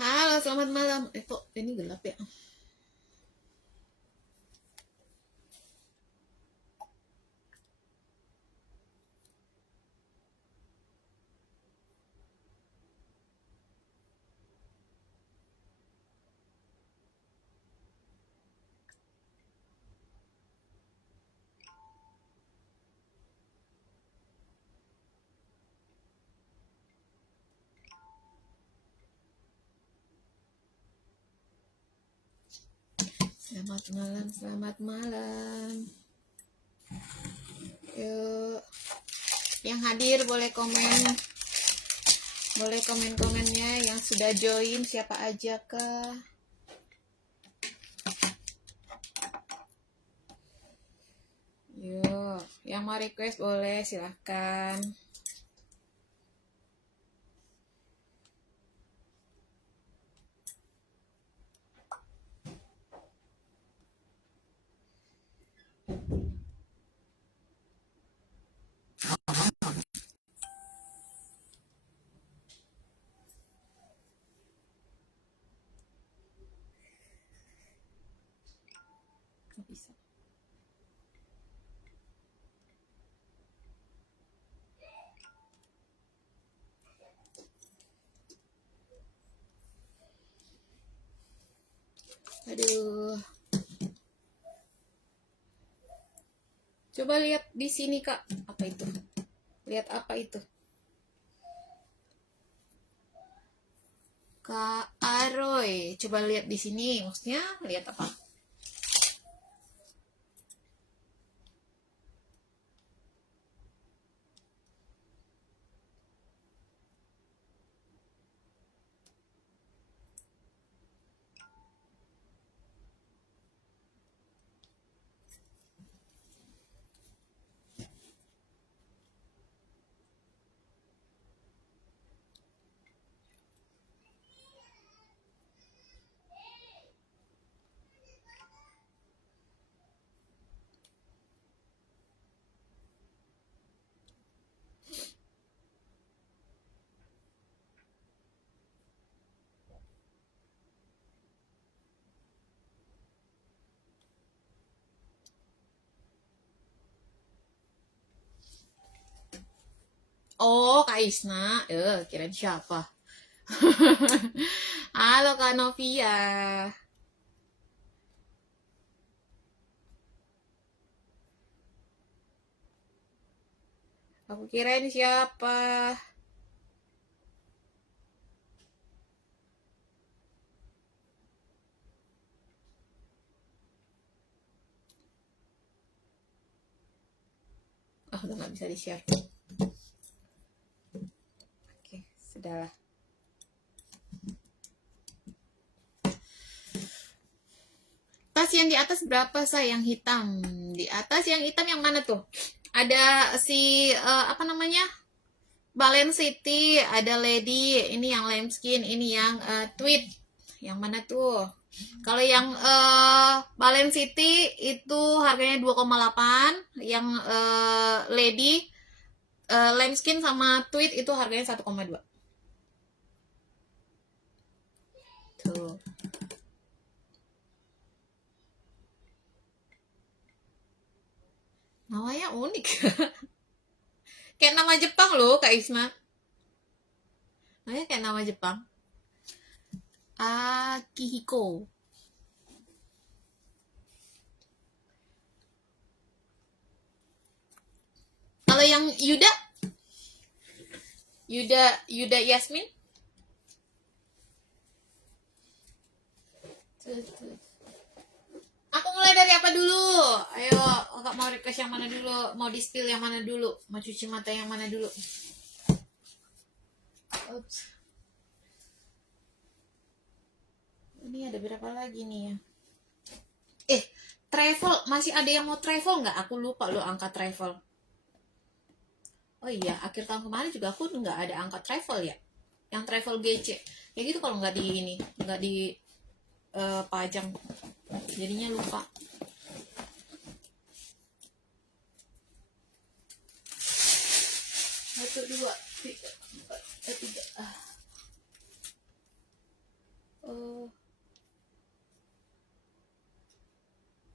Halo, selamat malam. Kok ini gelap ya? Selamat malam, selamat malam. Yuk, yang hadir boleh komen, boleh komen-komennya. Yang sudah join siapa aja kah? Yuk, yang mau request boleh, silahkan. Nggak bisa. Aduh. Coba lihat di sini, Kak. Apa itu? Lihat apa itu? Kak Aroy, coba lihat di sini. Maksudnya lihat apa? Oh, Kak Isna. Kirain siapa? Halo Kak Novia. Aku kirain siapa? Oh, udah nggak bisa di-share. Oke, sudahlah. Tas yang di atas berapa, sayang? Hitam. Di atas yang hitam yang mana tuh? Ada si apa namanya? Balen City, ada Lady, ini yang Lambskin, ini yang Tweed. Yang mana tuh? Kalau yang Balen City itu harganya 2,8, yang Lady Lambskin sama Tweed itu harganya 1,2. Tuh. Namanya unik. Kayak nama Jepang loh, Kak Isma. Namanya kayak nama Jepang. Akihiko. Kalau yang Yuda Yasmin. Aku mulai dari apa dulu? Ayo, kakak mau request yang mana dulu? Mau di spill yang mana dulu? Mau cuci mata yang mana dulu? Oops. Ini ada berapa lagi nih ya? Travel, masih ada yang mau travel nggak? Aku lupa loh angka travel. Oh iya, akhir tahun kemarin juga aku nggak ada angka travel ya. Yang travel GC. Kayak gitu kalau nggak di ini, nggak di pajang. Jadinya lupa. Satu, dua, tiga, empat, tiga.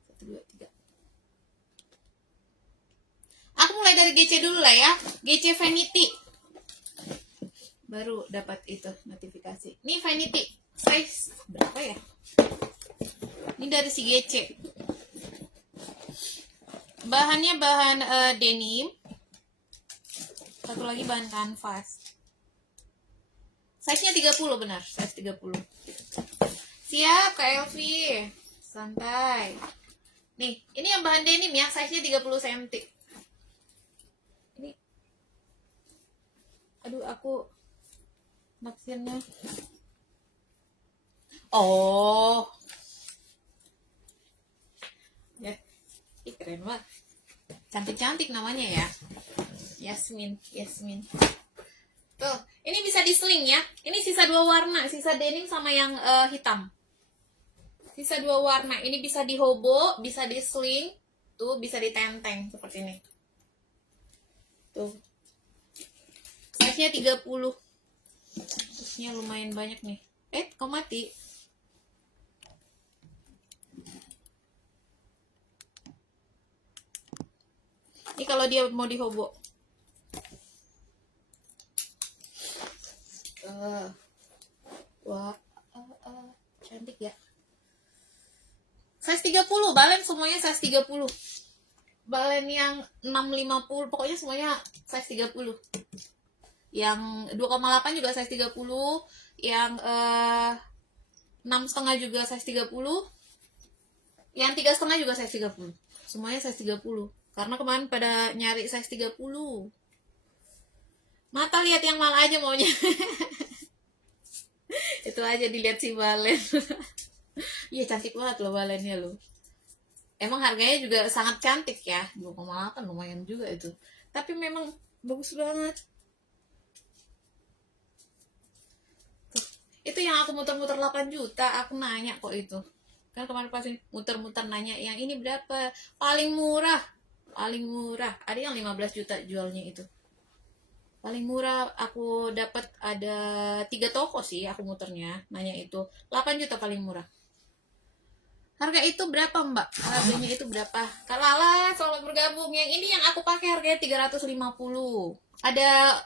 Satu, dua, tiga. Aku mulai dari GC dulu lah ya. GC Vanity. Baru dapat itu notifikasi. Ini Vanity size berapa ya? Ini dari si GC. Bahannya bahan denim. Satu lagi bahan kanvas. Size-nya 30 benar, size 30. Siap, Kak Elvi. Santai. Nih, ini yang bahan denim ya, size-nya 30 cm. Ini. Aduh, aku naksirnya. Oh. Ya. Ih, keren banget. Cantik-cantik namanya ya. Yasmin. Tuh, ini bisa diseling ya. Ini sisa 2 warna, sisa denim sama yang hitam. Sisa 2 warna. Ini bisa dihobo, bisa diseling, tuh bisa ditenteng seperti ini. Tuh. Size-nya 30. Size-nya lumayan banyak nih. Kok mati? Ini kalau dia mau dihobo. Wah, cantik ya. Size 30, balen semuanya size 30. Balen yang 650, pokoknya semuanya size 30. Yang 2,8 juga size 30, yang 6,5 juga size 30, yang 3,5 juga size 30. Semuanya size 30. Karena kemarin pada nyari size 30. Mata lihat yang mal aja maunya. Itu aja dilihat si balen. Iya cantik banget loh balennya loh. Emang harganya juga sangat cantik ya, 2,8 lumayan juga itu. Tapi memang bagus banget. Tuh. Itu yang aku muter-muter 8 juta, aku nanya kok itu. Kan kemarin pas muter-muter nanya, yang ini berapa? Paling murah. Ada yang 15 juta jualnya itu. Paling murah aku dapat ada 3 toko sih aku muternya, nanya itu 8 juta paling murah. Harga itu berapa mbak? Harganya itu berapa? Kak Lala selalu bergabung. Yang ini yang aku pakai harganya 350. Ada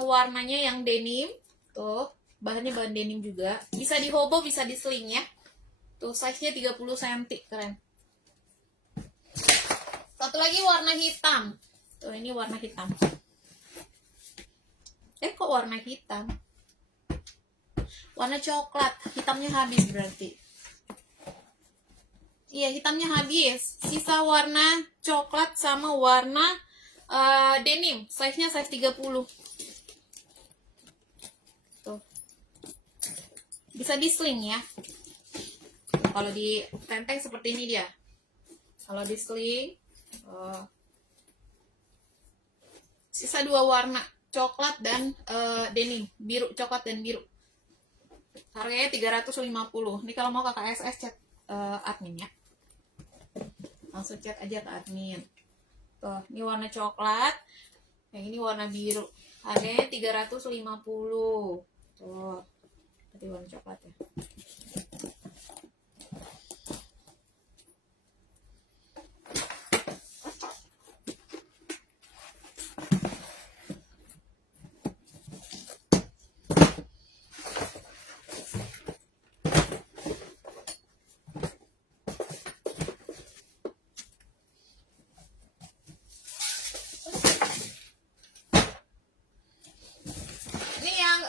warnanya yang denim. Tuh, bahannya bahan denim juga. Bisa dihobo, bisa diseling ya. Tuh, size-nya 30 cm. Keren. Satu lagi warna hitam. Tuh, ini warna hitam. Kok warna hitam? Warna coklat. Hitamnya habis berarti. Iya, hitamnya habis. Sisa warna coklat sama warna denim. Size-nya size 30. Tuh. Bisa di-sling ya. Kalau di tenteng seperti ini dia. Kalau di-sling sisa 2 warna, coklat dan denim, biru, coklat dan biru. Harganya 350. Ini kalau mau KKSS chat admin ya. Langsung chat aja ke admin. Tuh, ini warna coklat. Yang ini warna biru. Harganya 350. Tuh. Berarti warna coklat ya. Ini yang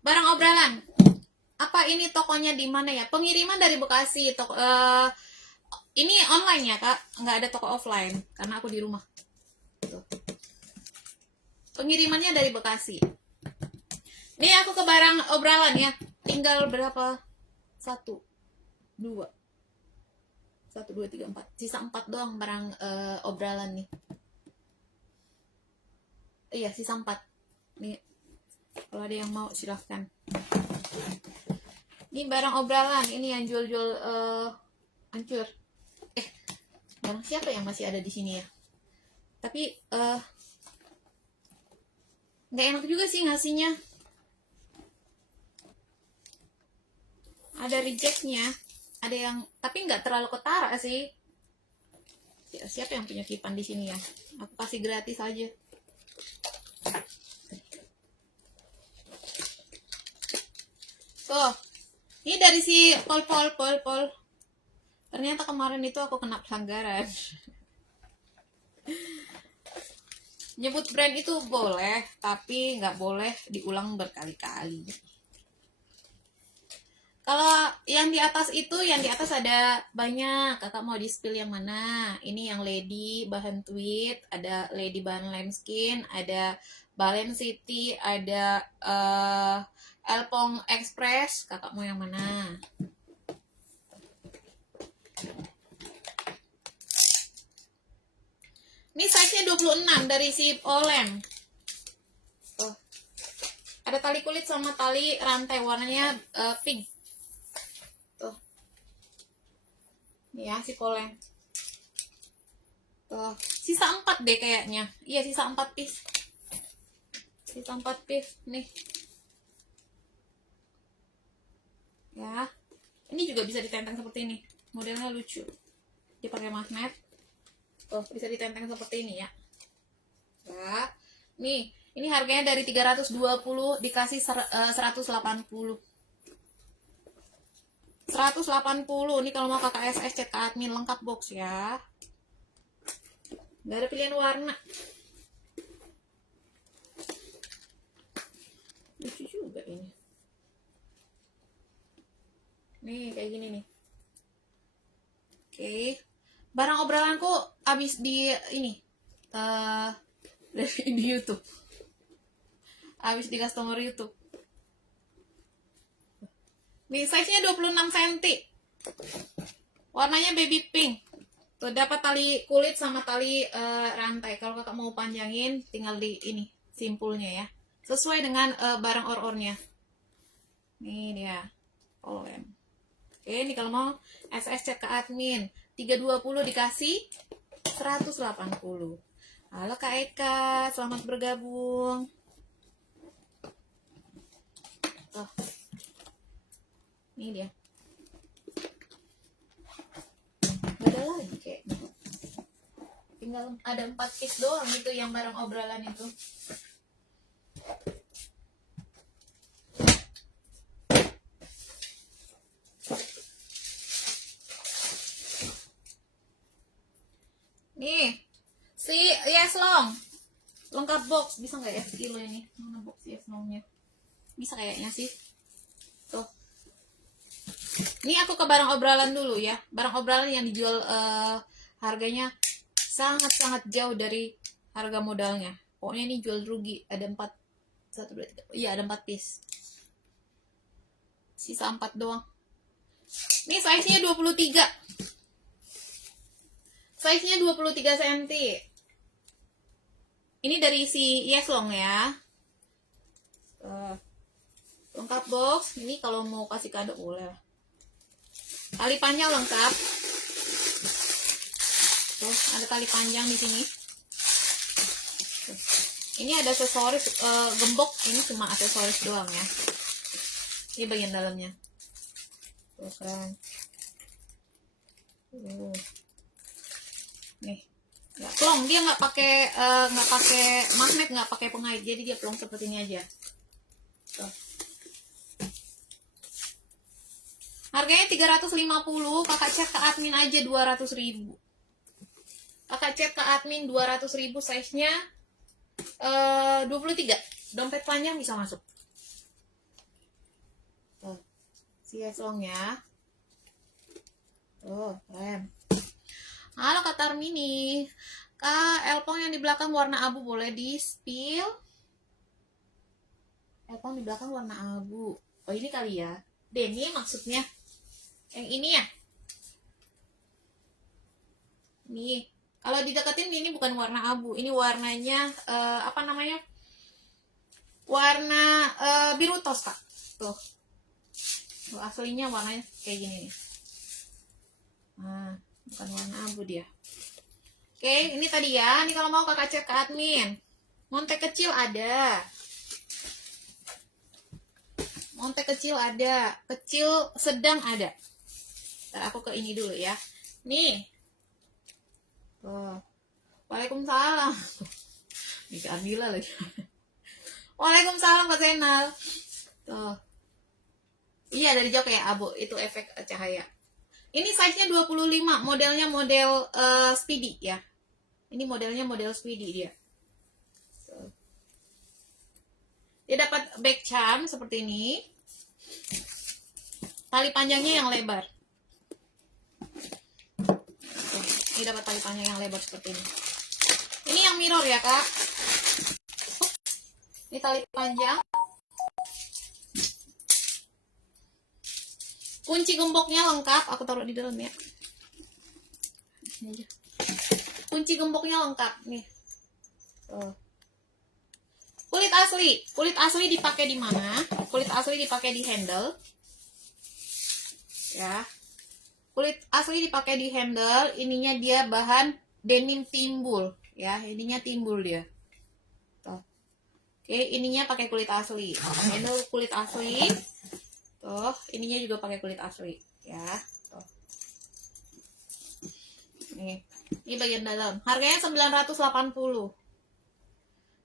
barang obrolan. Apa ini tokonya di mana ya? Pengiriman dari Bekasi. Ini online ya kak, nggak ada toko offline karena aku di rumah. Tuh. Pengirimannya dari Bekasi. Ini aku ke barang obrolan ya. Tinggal berapa? 1, 2, 1, 2, 3, 4. Sisa 4 doang barang obrolan nih. Iya, sisa 4. Nih, kalau ada yang mau silahkan. Ini barang obrolan. Ini yang jual-jual hancur. Barang siapa yang masih ada di sini ya? Tapi nggak enak juga sih ngasihnya. Ada rejectnya, ada yang tapi nggak terlalu ketara sih. Siapa yang punya kipan di sini ya? Aku kasih gratis aja. Tuh, ini dari si Pol. Ternyata kemarin itu aku kena pelanggaran. Nyebut brand itu boleh, tapi nggak boleh diulang berkali-kali. Kalau yang di atas itu, yang di atas ada banyak. Kakak mau di-spill yang mana? Ini yang Lady bahan tweed, ada Lady bahan lambskin, ada Balen City, ada Elpong Express. Kakak mau yang mana? Ini size-nya 26 dari si Olem. Tuh. Ada tali kulit sama tali rantai, warnanya pink. Tuh. Ini ya si Poleng. Tuh, sisa 4 deh kayaknya. Iya, sisa 4 piece. Sisa 4 piece nih. Ya. Ini juga bisa ditenteng seperti ini. Modelnya lucu. Dia pakai magnet. Tuh, bisa ditenteng seperti ini ya. Ya. Nih, ini harganya dari 320 dikasih 180. 180. Ini kalau mau KKSS cek ke admin lengkap box ya. Gak ada pilihan warna. Lucu juga ini. Nih kayak gini nih. Oke. Barang obrolanku habis di ini. Di YouTube. Habis di customer YouTube. Nih size-nya 26 cm. Warnanya baby pink. Tuh dapat tali kulit sama tali rantai. Kalau kakak mau panjangin tinggal di ini simpulnya ya. Sesuai dengan barang or-ornya. Nih dia. Polem. Oke, ini kalau mau SS cek ke admin. 320 dikasih 180. Halo Kak Eka, selamat bergabung. Tuh. Ini dia. Gak ada lagi kayaknya. Tinggal ada 4 piece doang itu yang barang obrolan itu. Nih, si Yes Long lengkap box. Bisa nggak ya kilo ini? Mana box Yes Longnya? Bisa kayaknya sih. Tuh. Ini aku ke barang obrolan dulu ya. Barang obrolan yang dijual harganya sangat-sangat jauh dari harga modalnya. Pokoknya ini jual rugi. Ada 4. 1, 2, 3. Iya, ada 4 piece. Sisa 4 doang. Ini size-nya 23. Size-nya 23 cm. Ini dari si Yes Long ya. Lengkap box. Ini kalau mau kasih kado boleh. Tali panjang lengkap. Tuh, ada tali panjang di sini. Tuh. Ini ada aksesoris gembok. Ini cuma aksesoris doang ya. Ini bagian dalamnya. Tuh kan. Nih, nggak plong, dia nggak pakai magnet, nggak pakai pengait, jadi dia plong seperti ini aja. Tuh. Harganya 350, kakak chat ke admin aja 200.000. Kakak chat ke admin 200.000, size nya 23, dompet panjang bisa masuk. Tuh, sias long ya. Tuh, keren. Halo Kak Tarmini, Kak, elpong yang di belakang warna abu boleh di spill? Elpong di belakang warna abu. Oh ini kali ya, denim maksudnya. Yang ini ya. Nih, kalau dideketin ini bukan warna abu, ini warnanya apa namanya? Warna biru tos Kak. Tuh. Tuh aslinya warnanya kayak gini nih. Nah, bukan warna abu dia. Oke, ini tadi ya. Ini kalau mau kakak cek ke admin. Monte kecil ada. Monte kecil ada. Kecil sedang ada. Ntar aku ke ini dulu ya. Nih. Tuh. Waalaikumsalam. Nih Kak Abila lagi. Waalaikumsalam Kak Zainal. Tuh. Iya dari jauh kayak abu. Itu efek cahaya. Ini size-nya 25, modelnya model Speedy ya. Ini modelnya model Speedy dia. Dia dapat back charm seperti ini. Tali panjangnya yang lebar. Ini dapat tali panjang yang lebar seperti ini. Ini yang mirror ya Kak. Ini tali panjang. Kunci gemboknya lengkap, aku taruh di dalam ya. Ini aja. Kunci gemboknya lengkap nih. Tuh. Kulit asli dipakai di mana? Kulit asli dipakai di handle. Ya. Kulit asli dipakai di handle, ininya dia bahan denim timbul, ya. Ininya timbul dia. Tuh. Oke, ininya pakai kulit asli. Handle kulit asli. Tuh, ininya juga pakai kulit asli, ya. Tuh. Nih, ini bagian dalam. Harganya 980.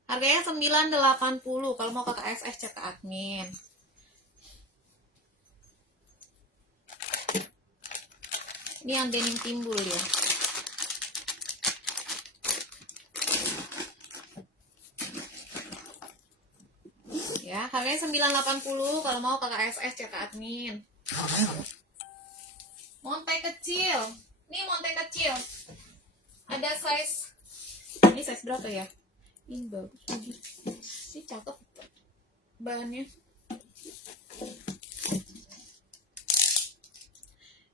Harganya 980. Kalau mau kakak SS cek ke admin. Ini yang denim timbul ya. Ya, harganya 980. Kalau mau kakak SS cek ke admin. Monte kecil. Ini monte kecil. Ada size. Ini size berapa ya? Ini bagus. Ini cakep bahannya.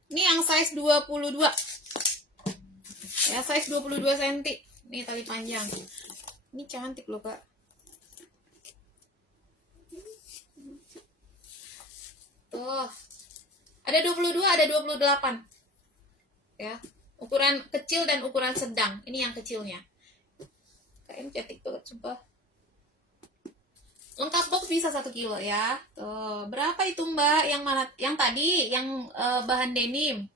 Ini yang size 22. Ya, size 22 cm. Ini tali panjang. Ini cantik loh, Kak. Tuh. Ada 22, ada 28. Ya. Ukuran kecil dan ukuran sedang. Ini yang kecilnya. Kayaknya cantik banget, sumpah. Lengkap box bisa 1 kilo ya. Tuh. Berapa itu Mbak? Yang mana? Yang tadi, yang bahan denim.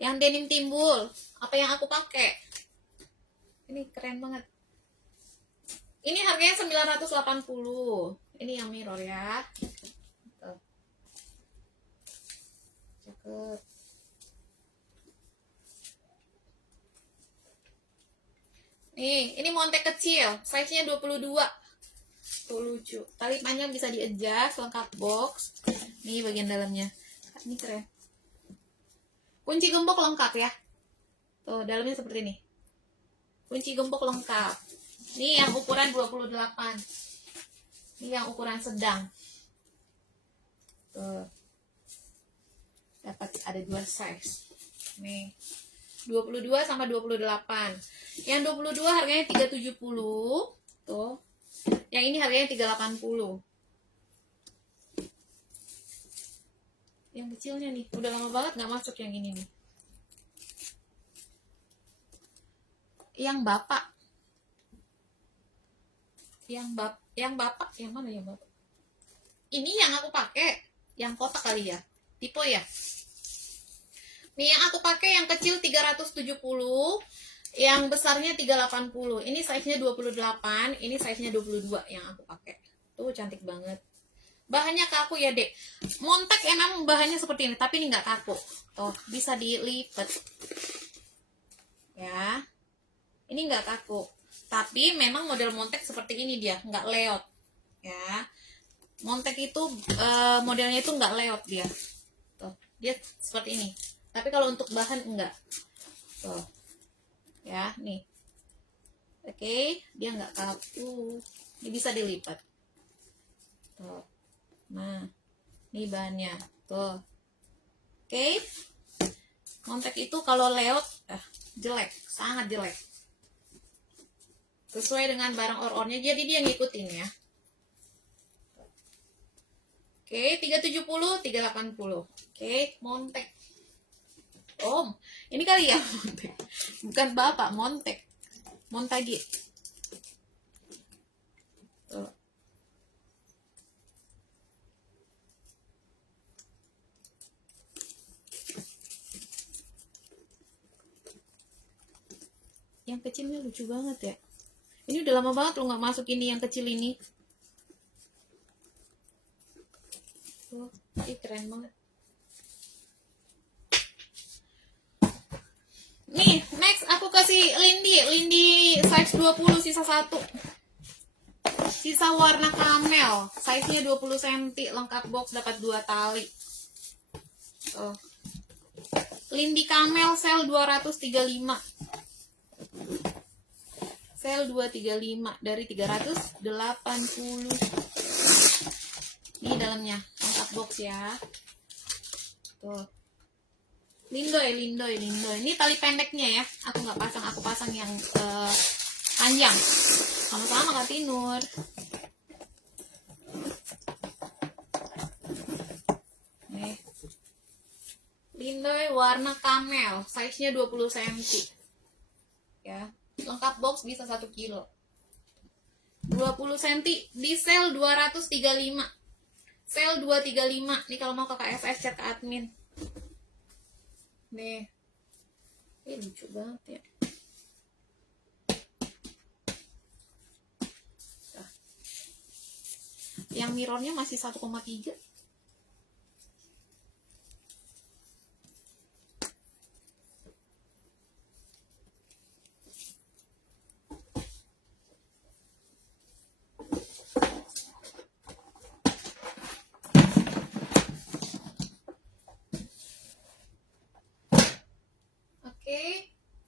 Yang denim timbul. Apa yang aku pakai? Ini keren banget. Ini harganya 980. Ini yang mirror ya. Tuh. Cakep. Nih, ini monte kecil, size-nya 22. Tuh lucu. Tali panjang bisa di-adjust, lengkap box. Nih bagian dalamnya. Ini keren. Kunci gembok lengkap ya. Tuh, dalamnya seperti ini. Kunci gembok lengkap. Ini yang ukuran 28. Ini yang ukuran sedang. Tuh. Dapat ada 2 size. Nih. 22 sama 28. Yang 22 harganya 370. Tuh. Yang ini harganya 380. Yang kecilnya nih, udah lama banget nggak masuk yang ini nih. Yang bapak, yang bapak, yang mana yang bapak? Ini yang aku pakai, yang kotak kali ya, tipe ya. Nih yang aku pakai yang kecil 370, yang besarnya 380. Ini size-nya 28, ini size-nya 22 yang aku pakai. Tuh cantik banget. Bahannya kaku ya, Dek. Montek emang bahannya seperti ini, tapi ini nggak kaku. Tuh, bisa dilipat. Ya. Ini nggak kaku. Tapi memang model montek seperti ini dia, nggak leot. Ya. Montek itu modelnya itu nggak leot dia. Tuh, dia seperti ini. Tapi kalau untuk bahan enggak. Tuh. Ya, nih. Oke, dia nggak kaku. Ini bisa dilipat. Tuh. Nah, ini bahannya. Tuh. Oke. Montek itu kalau leot jelek, sangat jelek. Sesuai dengan barang or-ornya, jadi dia ngikutin ya. Oke, 370, 380. Oke, montek. Om, ini kali ya montek. Bukan bapak, montek. Montagi. Tuh. Yang kecilnya lucu banget ya. Ini udah lama banget lo nggak masuk ini yang kecil ini. Tuh, ini keren banget. Nih, next aku kasih lindi size 20 sisa 1. Sisa warna kamel, size-nya 20 cm, lengkap box dapat 2 tali. Oh. Lindi kamel sel 235. Sel 235 dari 380. Ini dalamnya, lengkap box ya. Tuh. Lindoy. Ini tali pendeknya ya. Aku nggak pasang, aku pasang yang panjang. Sama-sama Kak Tinur. Nih. Lindoy warna kamel, size-nya 20 cm. Ya, lengkap box bisa 1 kilo. 20 cm di sel 235. Sel 235. Nih kalau mau ke KSS chat ke admin. Nih. Ini lucu banget ya. Nah. Yang mirrornya masih 1,3.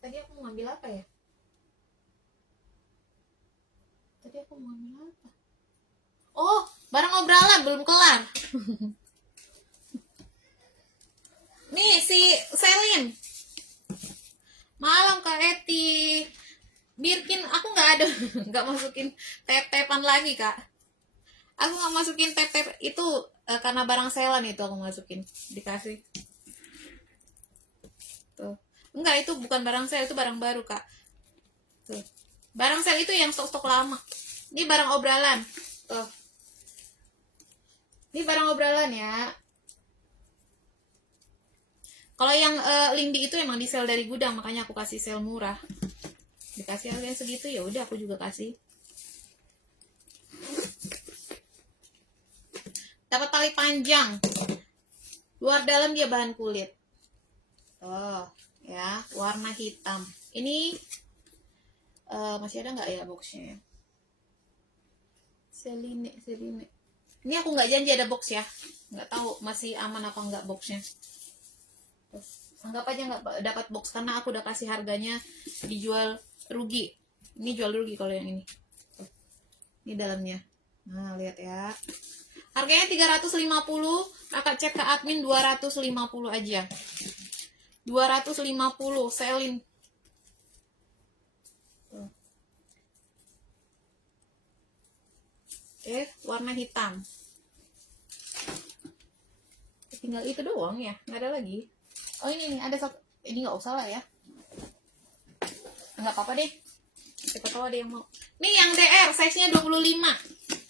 Tadi aku mau ngambil apa ya? Oh, barang obralan belum kelar. Nih si Selin. Malam Kak Eti. Birkin aku nggak ada, nggak masukin tep-tepan lagi Kak. Aku nggak masukin tep-tep itu karena barang selan itu aku masukin, dikasih. Tuh. Enggak, itu bukan barang sel, itu barang baru Kak. Tuh. Barang sel itu yang stok-stok lama. Ini barang obralan. Tuh. Ini barang obralan ya. Kalau yang lindi itu emang di sel dari gudang, makanya aku kasih sel murah. Dikasih harga segitu ya udah aku juga kasih. Dapat tali panjang. Luar dalam dia bahan kulit. Oh, ya, warna hitam. Ini masih ada nggak ya boxnya? Seline. Ini aku nggak janji ada box ya. Nggak tahu masih aman apa nggak boxnya. Anggap aja nggak dapat box karena aku udah kasih harganya dijual rugi. Ini jual rugi kalau yang ini. Ini dalamnya. Nah, lihat ya. Harganya 350, kakak cek ke admin 250 aja. 250 Selin. Oke, warna hitam. Tinggal itu doang ya, nggak ada lagi. Oh ini nih, ada satu. Ini nggak usah lah ya, nggak apa-apa deh, siapa tahu ada yang mau. Nih yang DR size nya 25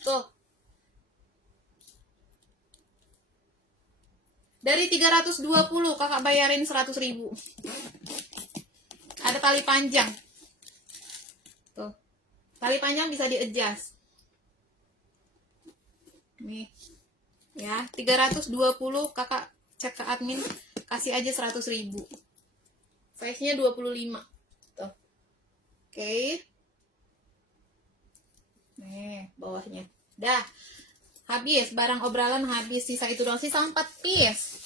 tuh, dari 320 kakak bayarin 100.000. Ada tali panjang tuh, tali panjang bisa di adjust nih ya. 320 kakak cek ke admin, kasih aja 100.000. Size nya 25 tuh. Oke. Nih bawahnya dah habis, barang obrolan habis, sisa itu doang, sisa 4 piece.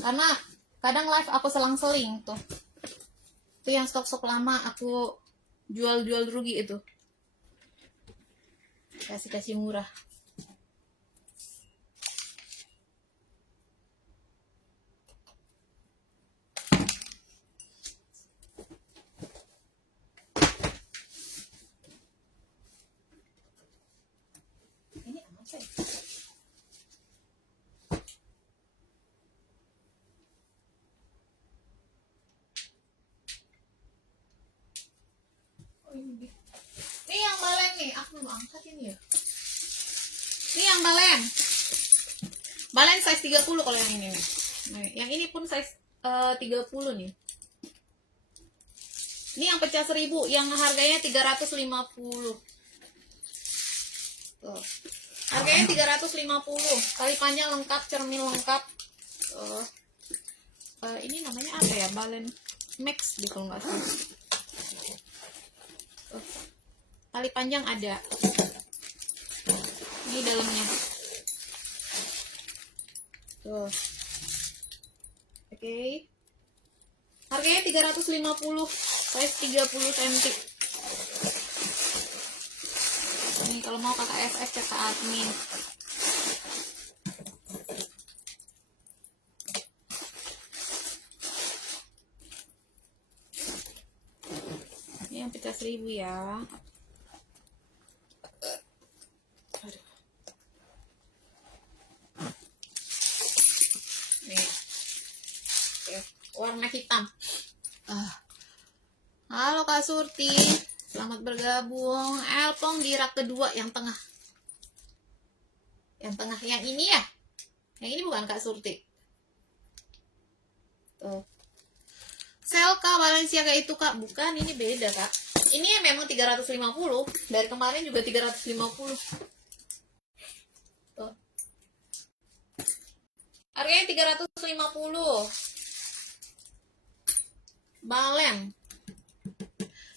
Karena kadang live aku selang-seling tuh. Itu yang stok-stok lama aku jual-jual rugi itu. Kasih murah. Ini apa sih? Ini yang balen nih, aku mau angkat ini ya. Ini yang balen size 30 kalau yang ini nih. Nah, yang ini pun size 30 nih. Ini yang pecah 1000, yang harganya 350 tuh. Harganya 350, tali panjang lengkap, cermin lengkap. Ini namanya apa ya, balen max gitu kalau nggak salah. Tali panjang ada. Ini dalamnya. Tuh. Oke. Harganya 350, size 30 cm. Ini kalau mau kakak SF cek ke admin. Ini yang pecah 1000 ya. Nih. Oke, warna hitam. Halo Kak Surti, selamat bergabung. Elpong di rak kedua yang tengah. Yang tengah, yang ini ya? Yang ini bukan Kak Surti. Tuh. Selka Balenciaga itu Kak, bukan, ini beda Kak. Ini memang 350, dari kemarin juga 350. Tuh. Harganya 350. Balen.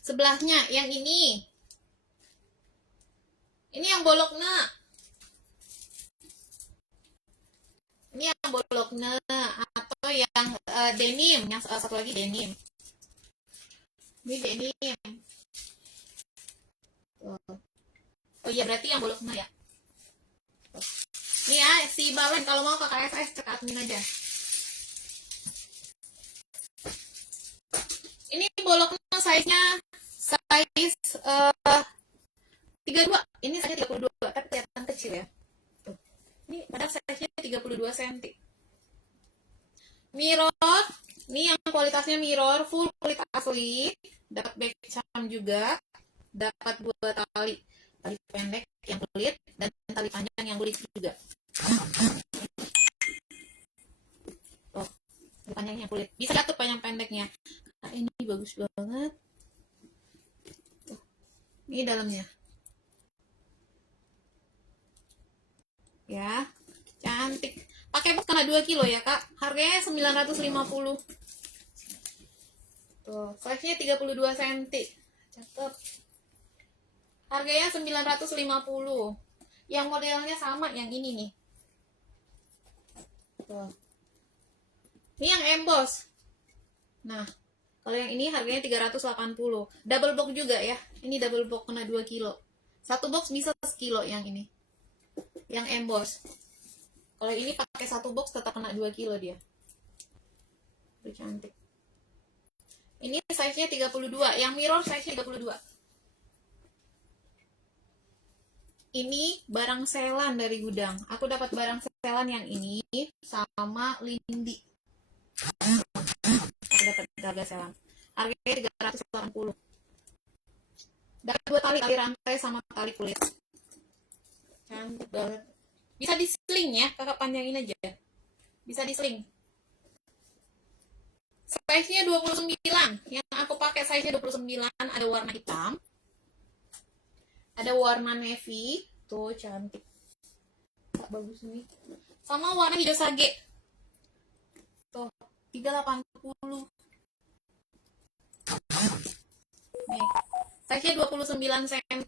Sebelahnya yang ini. Ini yang bolokna. Ini yang bolokna atau yang denim, yang satu lagi denim. Ini denim. Oh iya, berarti yang bolokna ya. Ini ya si balen, kalau mau ke KSS cek admin aja. Ini bolokna size-nya size 32. Ini size 32 tapi kelihatan kecil ya. Tuh. Ini padahal size-nya 32 cm. Mirror, ini yang kualitasnya mirror, full kulit asli, dapat back charm juga, dapat 2 tali pendek yang kulit dan tali panjang yang kulit juga. Oh, tali panjang yang kulit, bisa jatuh panjang pendeknya. Nah, ini bagus banget. Ini dalamnya. Ya, cantik. Pakai box kena 2 kilo ya, Kak. Harganya 950. Tuh, size-nya 32 cm. Cakep. Harganya 950. Yang modelnya sama yang ini nih. Tuh. Ini yang emboss. Nah, kalau yang ini harganya 380. Double box juga ya. Ini double box kena 2 kilo. Satu box bisa sekilo yang ini. Yang emboss. Kalau ini pakai satu box tetap kena 2 kilo dia. Itu cantik. Ini size-nya 32. Yang mirror size-nya 32. Ini barang selan dari gudang. Aku dapat barang selan yang ini sama Lindi. Aku dapat harga selan. Harganya 380. Dapat 2 tali rantai sama tali kulit. Cantik banget. Bisa di sling ya, kakak panjangin aja. Bisa di sling. Size-nya 29. Yang aku pakai size-nya 29, ada warna hitam. Ada warna navy, tuh cantik. Bagus nih. Sama warna hijau sage. Tuh, 380. Nih, size-nya 29 cm.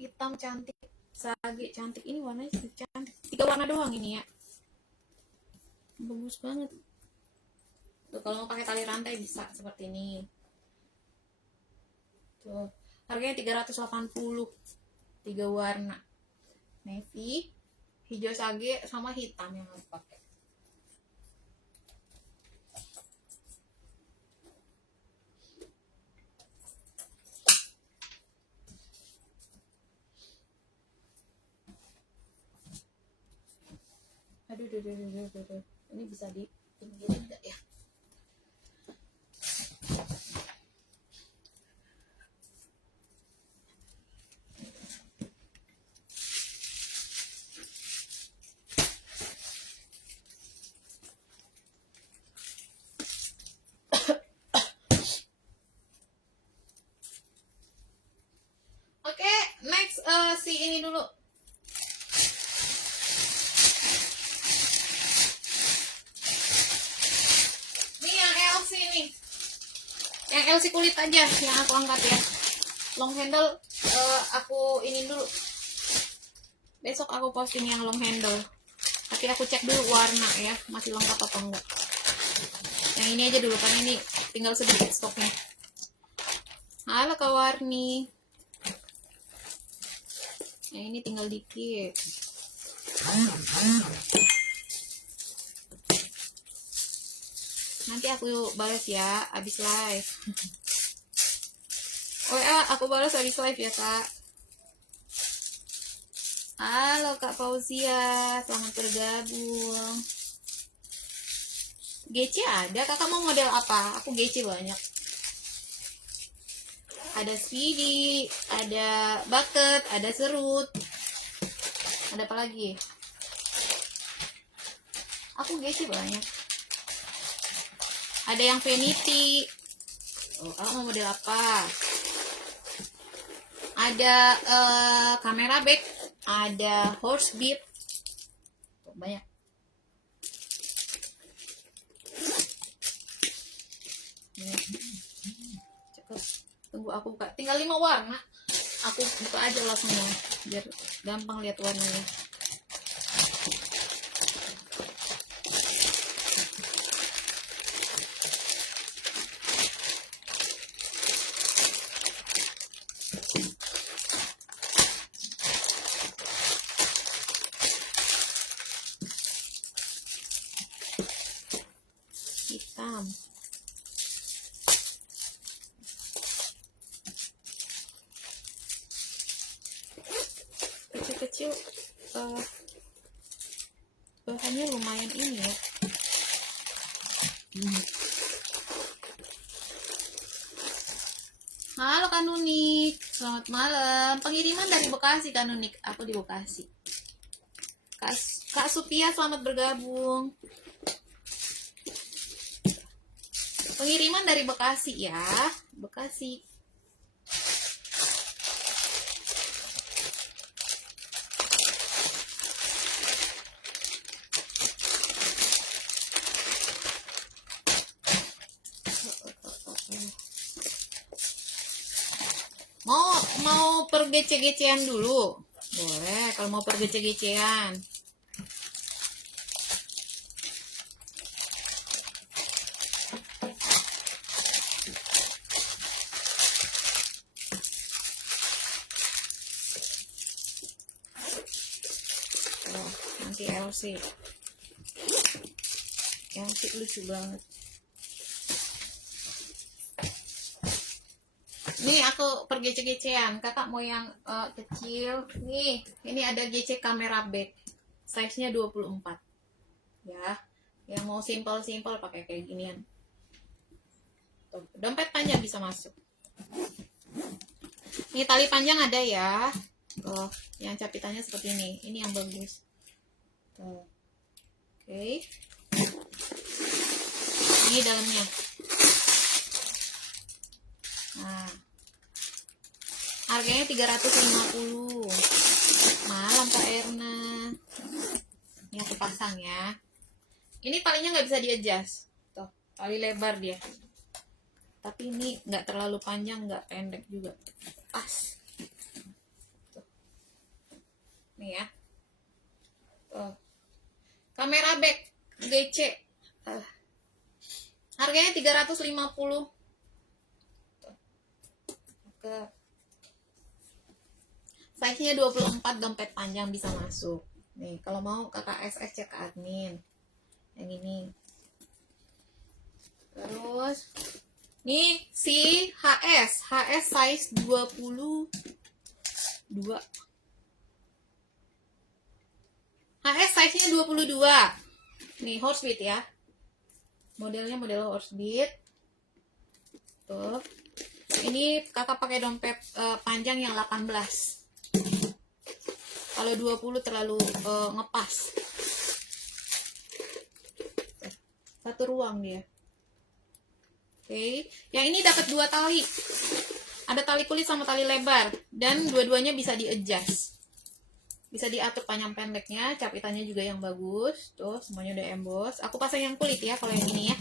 Hitam cantik, sage cantik. Ini warnanya cantik. 3 warna doang ini ya. Bagus banget. Tuh, kalau mau pakai tali rantai bisa seperti ini. Tuh, harganya 380. 3 warna. Navy, hijau sage sama hitam yang aku pakai. Aduh. Ini bisa di pinggirin enggak ya? Oke, next si ini dulu. Nih yang LC nih. Yang LC kulit aja yang aku angkat ya. Long handle aku ini dulu. Besok aku posting yang long handle. Tapi aku cek dulu warna ya, masih lengkap apa enggak. Yang ini aja dulu karena ini tinggal sedikit stoknya. Halo Kak Warni. Yang ini tinggal dikit. Nanti aku balas ya abis live. Oh ya, aku balas abis live ya Kak. Halo Kak Fauzia, selamat bergabung. GC ada, kakak mau model apa? Aku GC banyak. Ada speedy, ada bucket, ada serut. Ada apa lagi? Aku GC banyak. Ada yang vanity. Oh, kakak mau model apa? Ada kamera bag, ada horse beat. Oh, banyak. Cakep. Tunggu aku buka. Tinggal 5 warna. Aku buka aja lah semua biar gampang lihat warnanya. Hitam. Kecil-kecil bahannya lumayan ini ya. Halo Kanunik, selamat malam. Pengiriman dari Bekasi Kanunik, aku di Bekasi. Kak Supia selamat bergabung. Pengiriman dari Bekasi ya, Bekasi. Mau per gece-gecean dulu? Boleh, kalau mau per gece-gecean. Oh, nanti LC lucu banget. Nih aku per gece-gecean. Kakak mau yang kecil. Nih, ini ada GC kamera bag. size-nya 24. Ya. Yang mau simple-simple pakai kayak ginian. Tuh, dompet panjang bisa masuk. Ini tali panjang ada ya. Oh, yang capitannya seperti ini. Ini yang bagus. Tuh. Oke. Ini dalamnya. Nah. Harganya 350. Malam Kak Erna. Ini aku pasang ya. Ini talinya nggak bisa di-adjust. Tuh, tali lebar dia. Tapi ini nggak terlalu panjang, nggak pendek juga, pas. Tuh. Nih ya. Tuh. Kamera back GC. Harganya 350. Tuh. Oke. Size-nya 24, dompet panjang bisa masuk. Nih, kalau mau kakak SS cek ke admin. Yang ini. Terus nih si HS size 22. HS size-nya 22. Nih Horsebit ya. Modelnya model Horsebit. Tuh. Ini kakak pakai dompet panjang yang 18. Kalau 20 terlalu ngepas. Satu ruang dia. Oke, yang ini dapat 2 tali. Ada tali kulit sama tali lebar dan dua-duanya bisa di-adjust. Bisa diatur panjang pendeknya, capitannya juga yang bagus. Tuh, semuanya udah emboss. Aku pasang yang kulit ya kalau yang ini ya.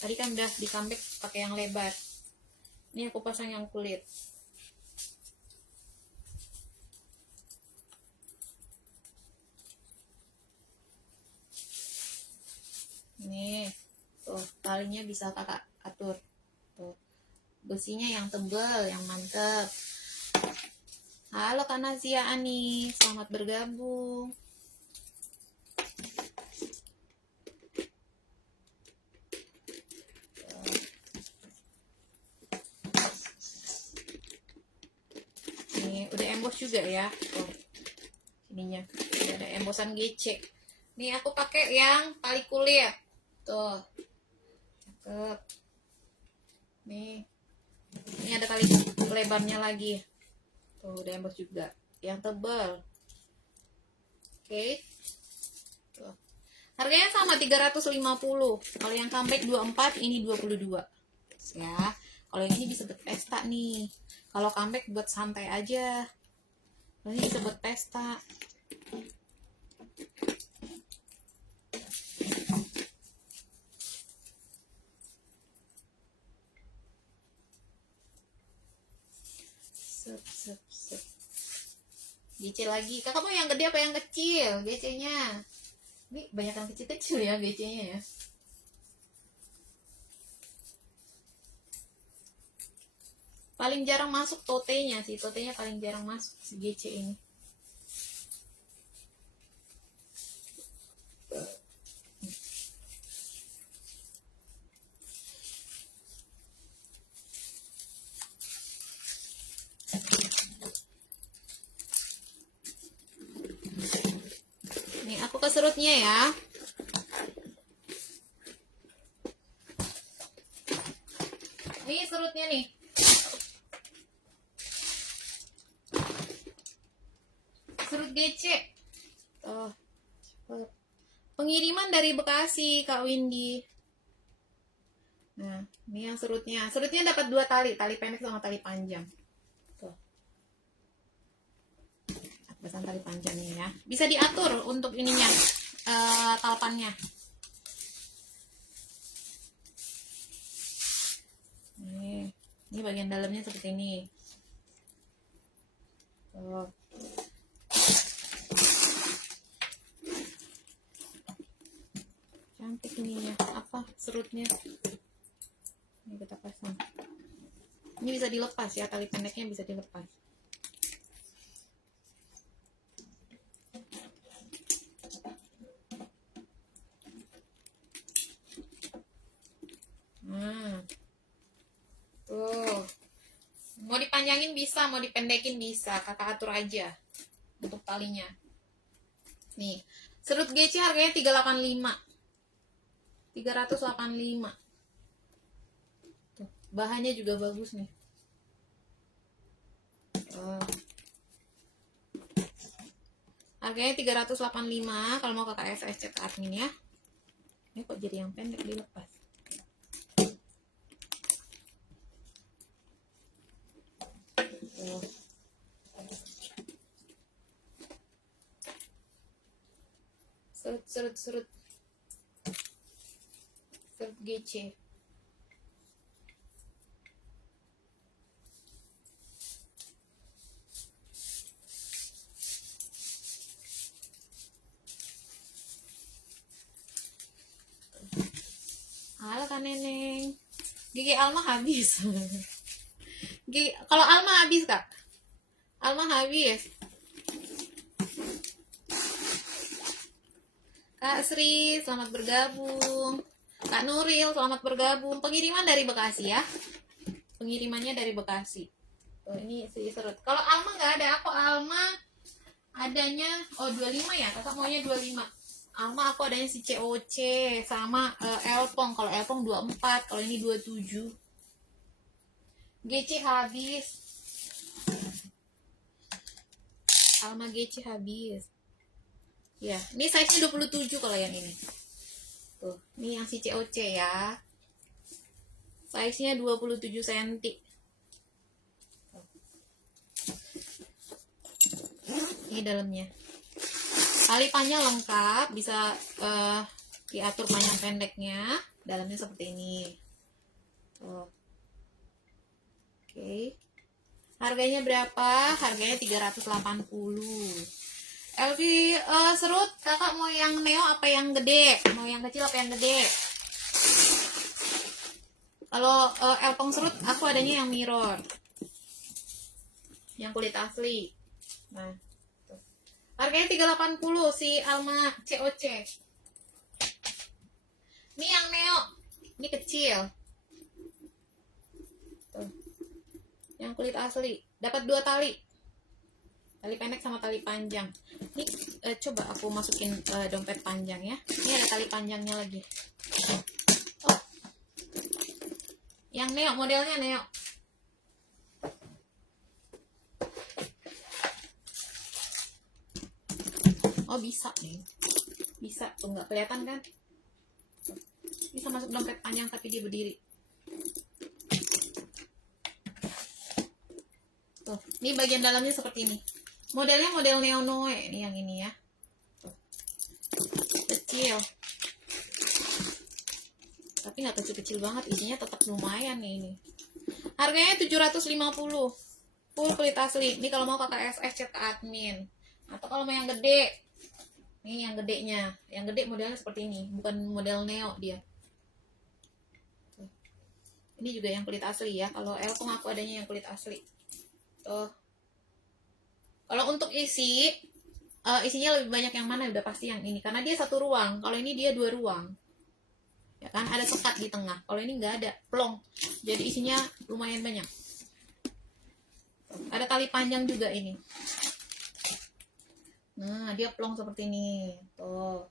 Tadi kan udah di comeback pakai yang lebar. Ini aku pasang yang kulit. Nih, tuh talinya bisa kakak atur. Tuh, besinya yang tebal, yang mantep. Halo Kak Nazia Ani, selamat bergabung. Nih, udah emboss juga ya. Tuh, ininya udah ada embossan GC. Nih aku pakai yang tali kulit. Tuh, cakep. Nih, ini ada tali lebarnya lagi. Tuh, udah emboss juga. Yang tebal. Oke. Tuh. Harganya sama 350. Kalau yang comeback 24, ini 22. Ya. Kalau yang ini bisa buat pesta nih. Kalau comeback buat santai aja. Ini bisa buat pesta. Sep. GC lagi. Kakak mau yang gede apa yang kecil? GC-nya. Ini banyak yang kecil-kecil ya GC-nya ya. Paling jarang masuk totenya sih. Totenya paling jarang masuk si GC ini. Nih aku keserutnya ya. Ini serutnya nih. Serut GC. Oh, pengiriman dari Bekasi Kak Windy. Nah, ini yang serutnya. Serutnya dapat 2 tali, tali pendek sama tali panjang. Tuh. Pasang tali panjangnya ya. Bisa diatur untuk ininya, talpannya. Ini bagian dalamnya seperti ini. Tuh. Cantik ininya. Apa serutnya? Ini kita pasang. Ini bisa dilepas ya, tali pendeknya bisa dilepas. Tuh. Mau dipanjangin bisa, mau dipendekin bisa. Kakak atur aja untuk talinya. Nih, serut GC harganya 385. 385. Tuh, bahannya juga bagus nih. Harganya 385 kalau mau ke KSS chat admin ya. Ini kok jadi yang pendek dilepas. Serut serut GC. Halo Kak Neneng. Gigi Alma habis. Kalau Alma habis, Kak. Alma habis. Kak Sri, selamat bergabung. Kak Nuril, selamat bergabung. Pengiriman dari Bekasi ya. Pengirimannya dari Bekasi. Oh, ini si serut. Kalau Alma nggak ada. Aku Alma adanya 25 ya. Kakak maunya 25. Alma aku adanya si COC sama Elpong. Kalau Elpong 24, kalau ini 27. GC habis. Alma GC habis. Ya, ini size-nya 27 kalau yang ini. Tuh, ini yang si COC ya. Size-nya 27 cm. Ini dalamnya. Tali panjang lengkap, bisa diatur panjang pendeknya. Dalamnya seperti ini. Oke. Harganya berapa? Harganya 380. Elvi serut, kakak mau yang neo apa yang gede? Mau yang kecil apa yang gede? Kalau Elpong serut, aku adanya yang mirror. Yang kulit asli. Nah. Harganya 380 si Alma COC. Ini yang neo. Ini kecil. Tuh. Yang kulit asli. Dapat 2 tali. Tali pendek sama tali panjang. Ini coba aku masukin dompet panjang ya. Ini ada tali panjangnya lagi. Oh. Yang neo, modelnya neo. Oh bisa nih, bisa tuh, nggak kelihatan kan? Bisa masuk dompet panjang tapi dia berdiri. Tuh, ini bagian dalamnya seperti ini. Modelnya model Neo Noe, ini yang ini ya. Tuh. Kecil, tapi nggak kecil-kecil banget, isinya tetap lumayan nih ini. Harganya 750, full kulit asli. Ini kalau mau KKSS chat admin. Atau kalau mau yang gede. Ini yang gedenya, yang gede modelnya seperti ini, bukan model neo dia. Ini juga yang kulit asli ya. Kalau Elpong aku adanya yang kulit asli. Tuh. Kalau untuk isinya lebih banyak yang mana? Udah pasti yang ini, karena dia 1 ruang. Kalau ini dia 2 ruang. Ya kan, ada sekat di tengah. Kalau ini nggak ada, plong. Jadi isinya lumayan banyak. Tuh. Ada tali panjang juga ini. Nah, dia plong seperti ini. Tuh.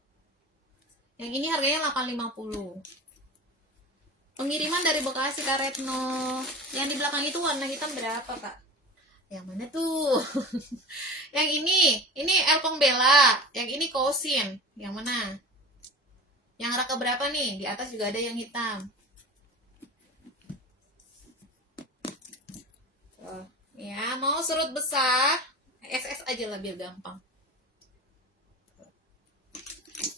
Yang ini harganya 850. Pengiriman dari Bekasi, Kak Retno. Yang di belakang itu warna hitam berapa, Kak? Yang mana tuh? Yang ini Elpong Bella. Yang ini Kosin. Yang mana? Yang raka berapa nih? Di atas juga ada yang hitam. Tuh. Ya, mau serut besar, SS aja lah biar gampang.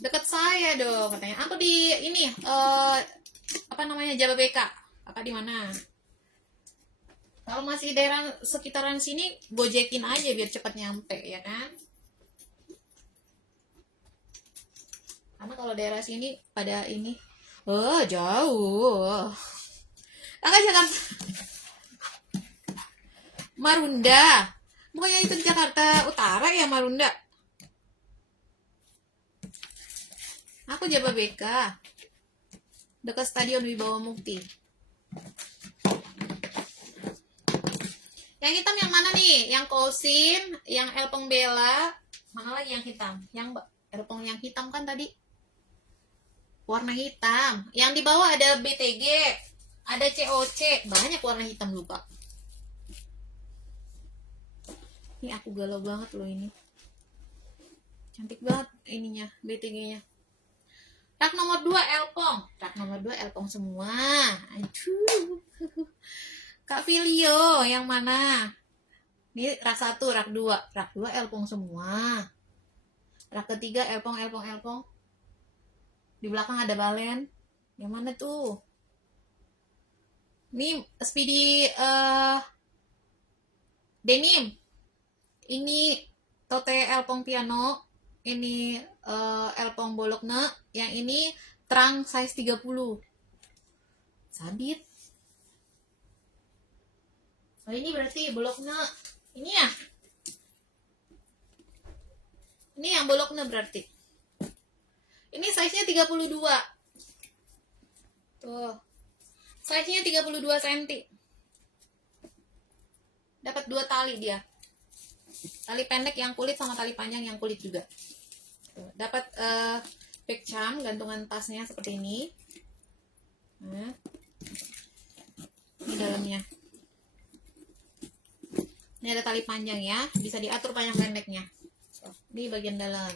Dekat saya dong katanya. Aku di ini apa namanya, Jababeka. Kakak di mana? Kalau masih daerah sekitaran sini, gojekin aja biar cepat nyampe ya kan. Karena kalau daerah sini pada ini, jauh. Kakak Jakarta. Marunda. Bukannya itu di Jakarta Utara ya, Marunda? Aku Jababeka, dekat Stadion Wibawa Mukti. Yang hitam yang mana nih? Yang Kosin, yang Elpong Bella, mana lagi yang hitam? Yang Elpong yang hitam kan tadi, warna hitam. Yang di bawah ada BTG, ada COC, banyak warna hitam lupa. Ini aku galau banget loh ini. Cantik banget ininya, BTG-nya. Rak nomor 2 Elpong. Rak nomor 2 Elpong semua. Aduh. Kak Filio yang mana? Ini rak 1, rak 2. Rak 2 Elpong semua. Rak ketiga Elpong. Di belakang ada balen. Yang mana tuh? Ini Speedy denim. Ini Tote Elpong piano. Ini Elpong bolokna. Yang ini terang size 30. Sabit. Oh ini berarti bolokna. Ini ya. Ini yang bolokna berarti. Ini size-nya 32. Tuh. Size-nya 32 cm. Dapat 2 tali dia. Tali pendek yang kulit sama tali panjang yang kulit juga. Tuh. Dapat back charm, gantungan tasnya seperti ini. Nah. Ini dalamnya. Ini ada tali panjang ya, bisa diatur panjang pendeknya. Tuh. Ini bagian dalam.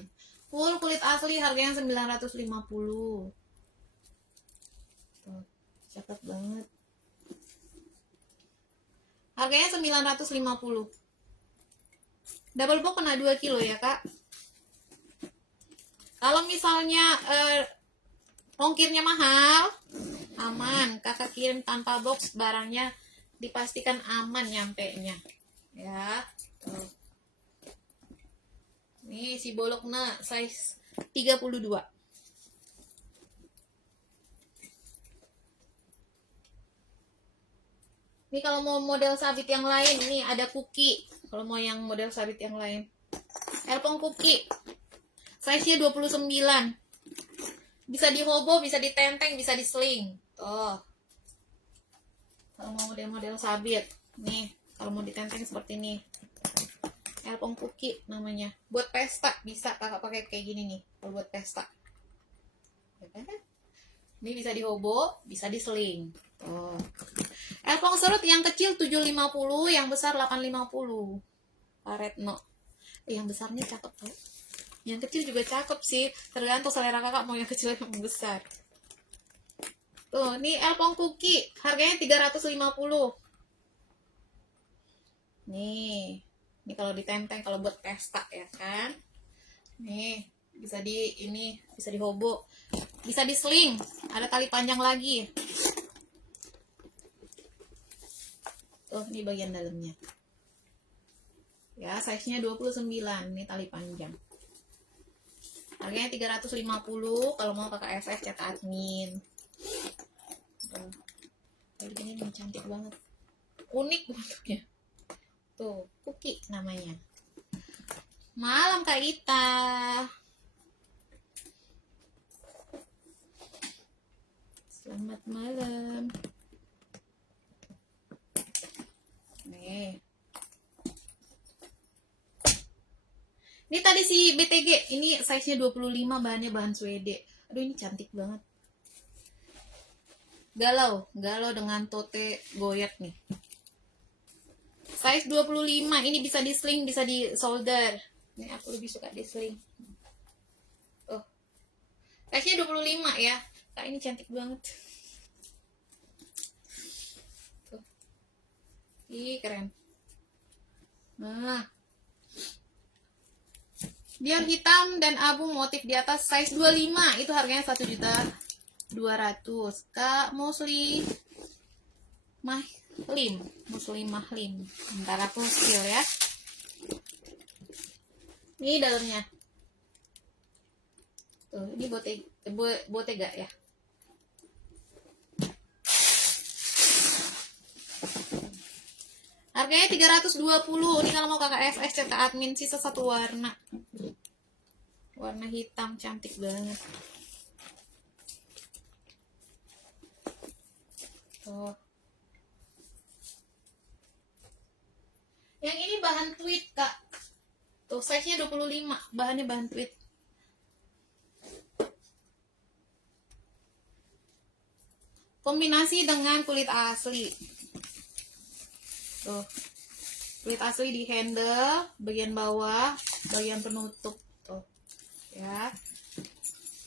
Full kulit asli, harganya 950. Tuh, cakep banget. Harganya 950. Double box kena 2 kilo ya kak. Kalau misalnya ongkirnya mahal, aman. Kakak kirim tanpa box, barangnya dipastikan aman nyampe-nya. Ya, tuh. Nih si bolokna size 32. Ini kalau mau model sabit yang lain, ini ada Kuki. Kalau mau yang model sabit yang lain. Elpong Kuki. Size-nya 29. Bisa dihobo, bisa ditenteng, bisa disling. Tuh. Kalau mau model-model sabit. Nih, kalau mau ditenteng seperti ini. Elpong Kuki namanya. Buat pesta bisa kakak pakai kayak gini nih. Kalau buat pesta. Ini bisa dihobo, bisa diseling. Oh. Elpong serut yang kecil 750, yang besar 850. Paretno. Yang besar nih cakep tuh. Yang kecil juga cakep sih. Tergantung selera kakak mau yang kecil atau yang besar. Tuh, ini Elpong Kuki. Harganya 350. Nih. Ini kalau ditenteng, kalau buat pesta ya kan. Nih, bisa bisa dihobo. Bisa disling. Ada tali panjang lagi. Tuh, ini bagian dalamnya. Ya, size-nya 29. Ini tali panjang. Harganya 350. Kalau mau kakak FF chat admin. Tuh. Kayak gini nih, cantik banget. Unik bentuknya. Tuh, Kuki namanya. Malam Kak Ita. Selamat malam. Nih. Ini tadi si BTG, ini size-nya 25, bahannya bahan Swede. Aduh, ini cantik banget. Galau dengan tote goyak nih. Size 25, ini bisa di sling, bisa di solder. Ini aku lebih suka di sling. Oh. Size-nya 25 ya. Kak, ini cantik banget. Tuh. Ih, keren. Nah. Biar hitam dan abu motif di atas, size 25. Itu harganya 1.200.000. Kak, Muslim Mahlim. Bentar aku spill ya. Ini dalamnya. Tuh, ini Bottega ya. Harganya 320. Ini kalau mau kakak FS cetak admin, sisa satu warna. Warna hitam, cantik banget. Tuh. Yang ini bahan tweed kak. Tuh, size-nya 25. Bahannya bahan tweed. kombinasi dengan kulit asli. Tuh, kulit asli di handle, bagian bawah, bagian penutup tuh, ya.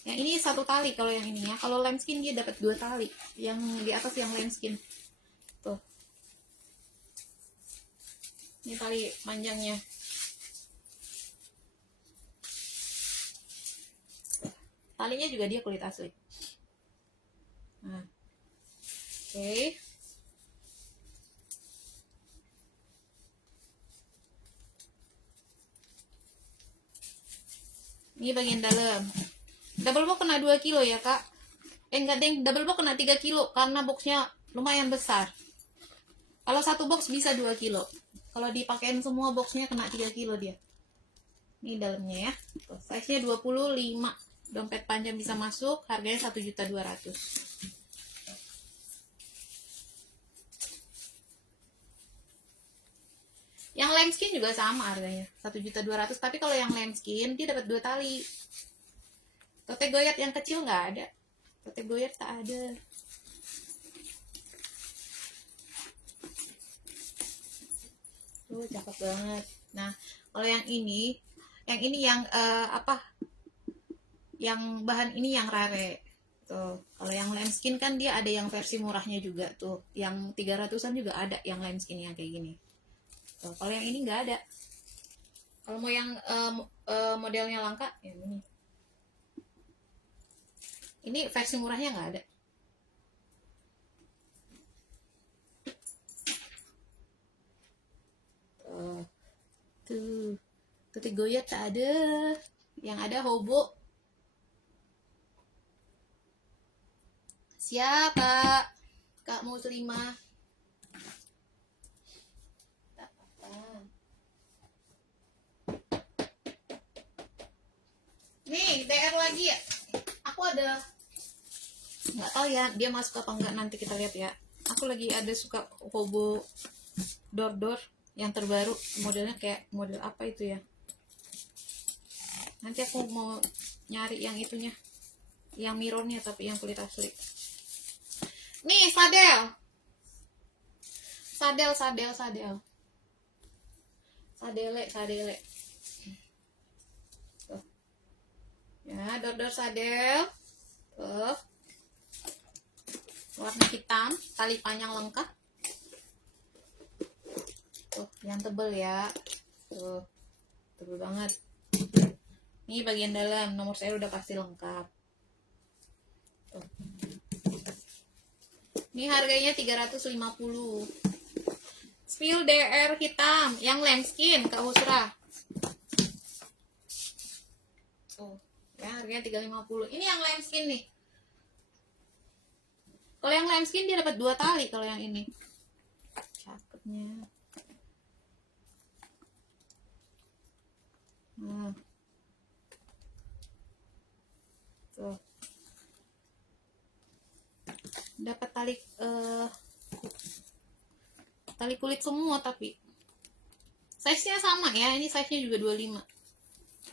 Yang ini 1 tali kalau yang ini ya. Kalau lambskin dia dapat 2 tali. Yang di atas yang lambskin. Tuh. Ini tali panjangnya. Talinya juga dia kulit asli. Nah. Oke. Ini bagian dalam. Double box kena 2 kilo ya kak. Enggak deng, double box kena 3 kilo karena boxnya lumayan besar. Kalau 1 box bisa 2 kilo. Kalau dipakein semua boxnya kena 3 kilo dia. Ini dalamnya ya. Size nya 25. Dompet panjang bisa masuk. Harganya 1.200.000. Yang lambskin juga sama harganya 1.200.000. Tapi kalau yang lambskin dia dapat 2 tali. Tote goyat yang kecil nggak ada. Tote goyat tak ada. Tuh cakep banget. Nah kalau yang ini yang apa? Yang bahan ini yang rare. Tuh kalau yang lambskin kan dia ada yang versi murahnya juga tuh. Yang 300-an juga ada yang lambskin yang kayak gini. Tuh kalau yang ini nggak ada. Kalau mau yang modelnya langka ya ini. Ini versi murahnya nggak ada. Tuh, tote goyat tak ada. Yang ada hobo. Siapa? Kak Muslimah. Tak apa. Nih, DR lagi ya. Aku ada, nggak tahu ya dia masuk apa enggak, nanti kita lihat ya. Aku lagi ada suka hobo door yang terbaru, modelnya kayak model apa itu ya, nanti aku mau nyari yang itunya, yang mirrornya tapi yang kulit asli. Nih sadel sadele tuh ya, door sadel tuh, warna hitam, tali panjang lengkap tuh, yang tebel ya, tuh tebel banget. Ini bagian dalam, nomor saya udah pasti lengkap tuh. Ini harganya 350. Spill DR hitam yang lambskin Kak Husra tuh ya, harganya 350. Ini yang lambskin nih. Kalau yang lambskin dia dapat 2 tali. Kalau yang ini cakepnya. Tuh dapat tali kulit semua, tapi size nya sama ya. Ini size nya juga 25.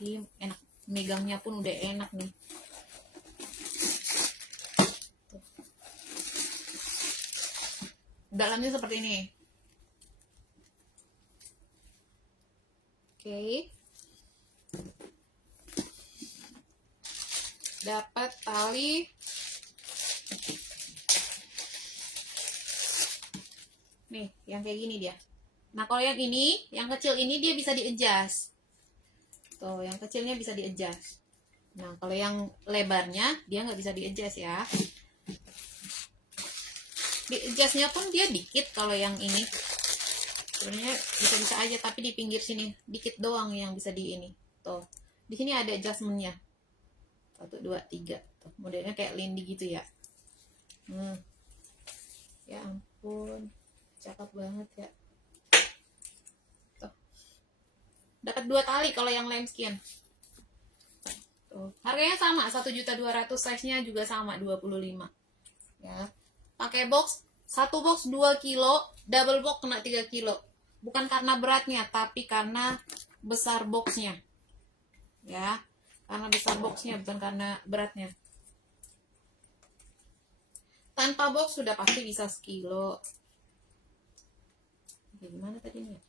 Ini enak, megangnya pun udah enak nih. Tuh. Dalamnya seperti ini. Oke. Dapat tali nih yang kayak gini dia. Nah kalau yang ini, yang kecil ini dia bisa di-adjust tuh, yang kecilnya bisa di-adjust. Nah kalau yang lebarnya dia nggak bisa di-adjust ya. Di-adjustnya pun dia dikit. Kalau yang ini sebenarnya bisa-bisa aja, tapi di pinggir sini dikit doang yang bisa di ini tuh. Di sini ada adjustmentnya 1, 2, 3 tuh, modelnya kayak lindi gitu ya. Ya ampun, cakep banget ya. Tuh. Dapat 2 tali kalau yang lambskin. Tuh. Harganya sama 1.200.000, size-nya juga sama 25. Ya. Pakai box, 1 box 2 kilo, double box kena 3 kilo. Bukan karena beratnya, tapi karena besar boxnya. Ya. Karena besar boxnya, bukan karena beratnya. Tanpa box sudah pasti bisa sekilo. Oke, gimana tadi nih?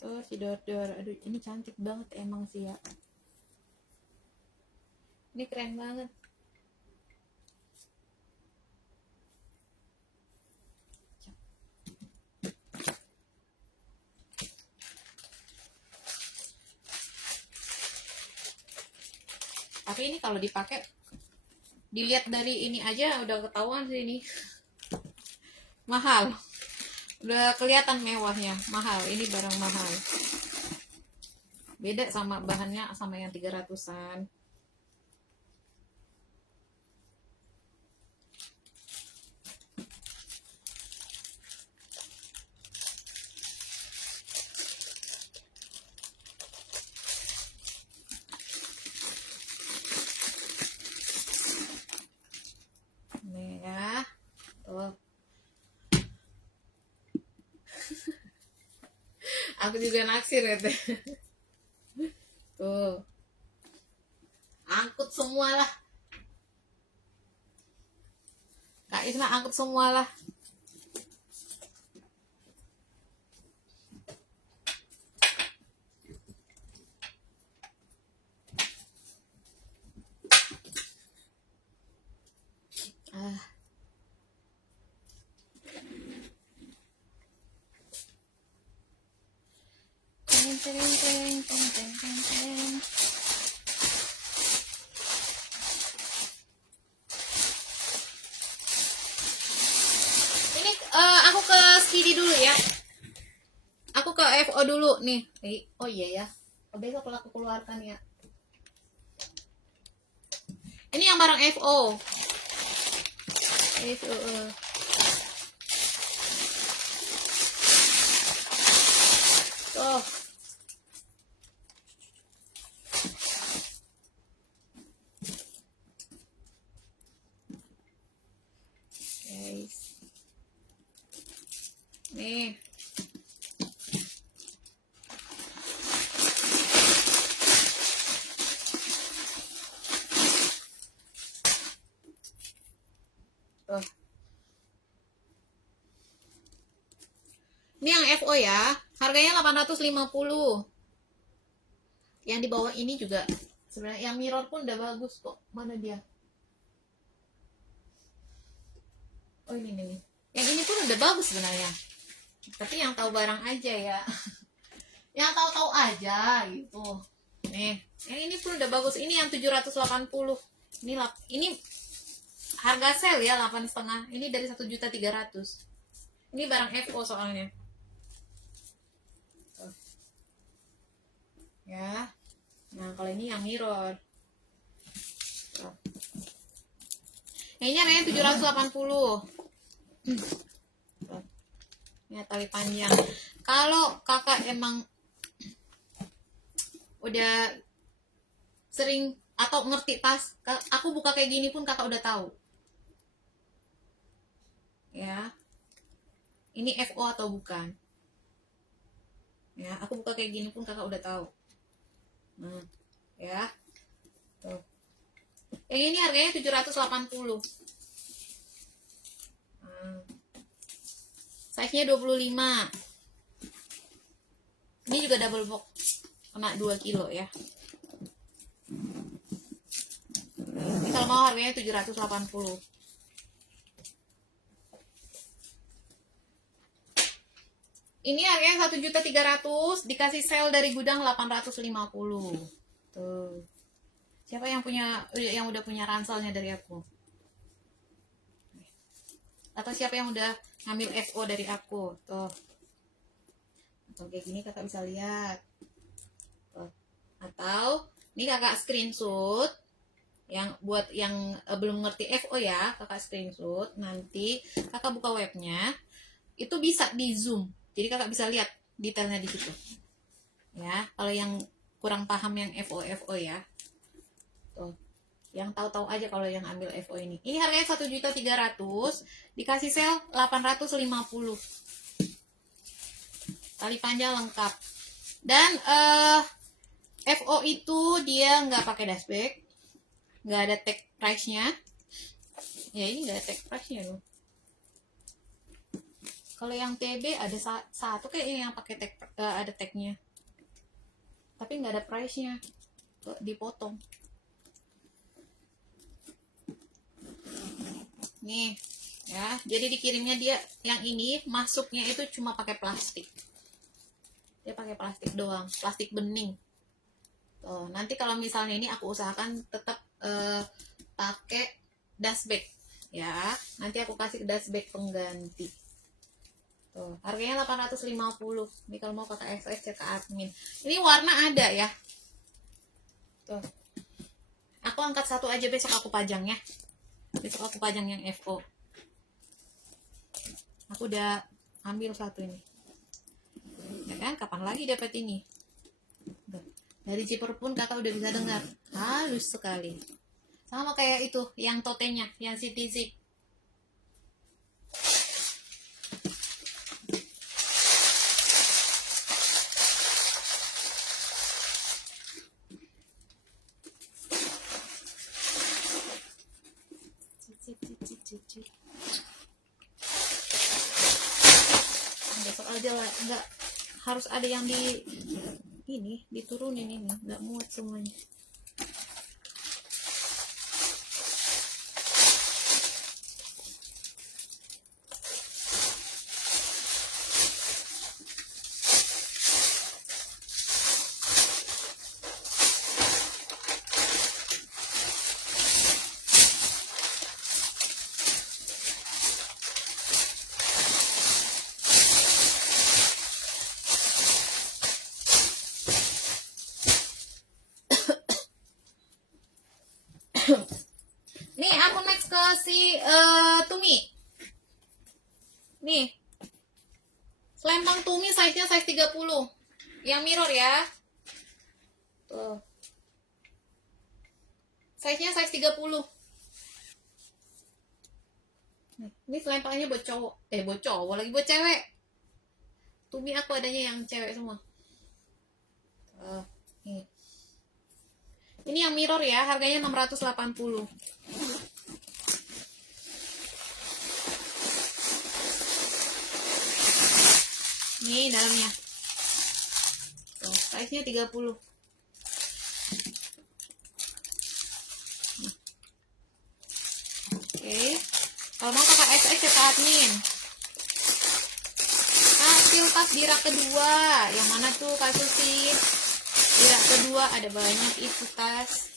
Tuh si Dor-Dor, aduh ini cantik banget emang sih ya. Ini keren banget. Tapi ini kalau dipakai, dilihat dari ini aja udah ketahuan sih ini mahal. Udah kelihatan mewahnya, mahal. Ini barang mahal. Beda sama bahannya sama yang 300-an. Nih ya. Tuh. Aku juga naksir ya teh. Tuh. Angkut semua lah. Kak Isna angkut semua lah. Teng, teng, teng, teng, teng, teng, teng. Ini aku ke Skidi dulu ya. Aku ke FO dulu nih. Oh iya ya. Besok kalau aku keluarkan ya. Ini yang barang FO. FO. Tuh. Guys. Nih. Tuh. Ini yang FO ya. Harganya 850. Yang di bawah ini juga sebenarnya yang mirror pun udah bagus kok. Mana dia? Oh ini nih. Yang ini pun udah bagus sebenarnya. Tapi yang tahu barang aja ya. Yang tahu-tahu aja gitu. Nih, yang ini pun udah bagus. Ini yang 780. Ini harga sale ya 8,5. Ini dari 1.300.000. Ini barang FO soalnya. Ya. Nah, kalau ini yang mirror. Yang ini harganya 780. Ya, tali panjang. Kalau kakak emang udah sering atau ngerti tas, aku buka kayak gini pun kakak udah tahu. Ya. Ini FO atau bukan. Ya, aku buka kayak gini pun kakak udah tahu. Nah, ya. Tuh. Yang ini harganya 780. Size-nya 25. Ini juga double box. Kena 2 kilo ya. Ini kalau mau harganya 780. Ini harganya 1.300.000, dikasih sale dari gudang 850. Tuh. Siapa yang udah punya ranselnya dari aku? Atau siapa yang udah ngambil FO dari aku? Tuh. Atau kayak gini kakak bisa lihat. Tuh. Atau ini kakak screenshot. Yang buat yang belum ngerti FO ya, kakak screenshot. Nanti kakak buka webnya. Itu bisa di zoom. Jadi kakak bisa lihat detailnya di situ. Ya, kalau yang kurang paham yang FO ya. Tuh. Yang tahu-tahu aja kalau yang ambil FO ini. Ini harganya 1.300.000, dikasih sale 850. Tali panjang lengkap. Dan FO itu dia nggak pakai dashback, nggak ada tag price-nya. Ya ini nggak ada tag price-nya loh. Kalau yang TB ada satu kayak ini yang pakai tag, ada tagnya, tapi nggak ada price-nya, dipotong. Nih ya, jadi dikirimnya dia yang ini masuknya itu cuma pakai plastik. Dia pakai plastik doang, plastik bening. Tuh, nanti kalau misalnya ini aku usahakan tetap pakai dashback ya. Nanti aku kasih dashback pengganti. Tuh, harganya 850. Ini kalau mau kakak XS cek ke admin. Ini warna ada ya. Tuh. Aku angkat satu aja, besok aku pajang ya. Besok aku pajang yang FO. Aku udah ambil satu ini. Ya kan, kapan lagi dapat ini? Dari zipper pun kakak udah bisa dengar. Halus sekali. Sama kayak itu, yang totenya, yang City Zip. Besok aja lah, nggak harus ada yang ini diturunin, ini nggak muat semuanya. Nih aku next ke si Tumi. Nih selempang Tumi size-nya size 30 yang mirror ya. Tuh, size-nya size 30. Ini selempangnya buat cowok, buat cowok lagi, buat cewek. Tumi aku adanya yang cewek semua. Ini yang mirror ya, harganya 680. Ini dalamnya. Tuh, size-nya 30. Oke. Kalau mau kakak XX cek ke admin. Hasil tas di rak kedua. Yang mana tuh Kak Susi? Di rak kedua ada banyak itu tas.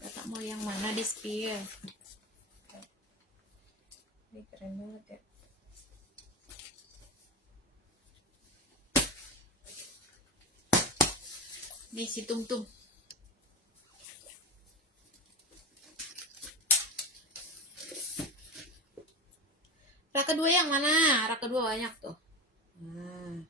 Kakak mau yang mana di spill? Ini keren banget ya. Nih si Tum-Tum. Rak kedua yang mana? Rak kedua banyak tuh. Nah.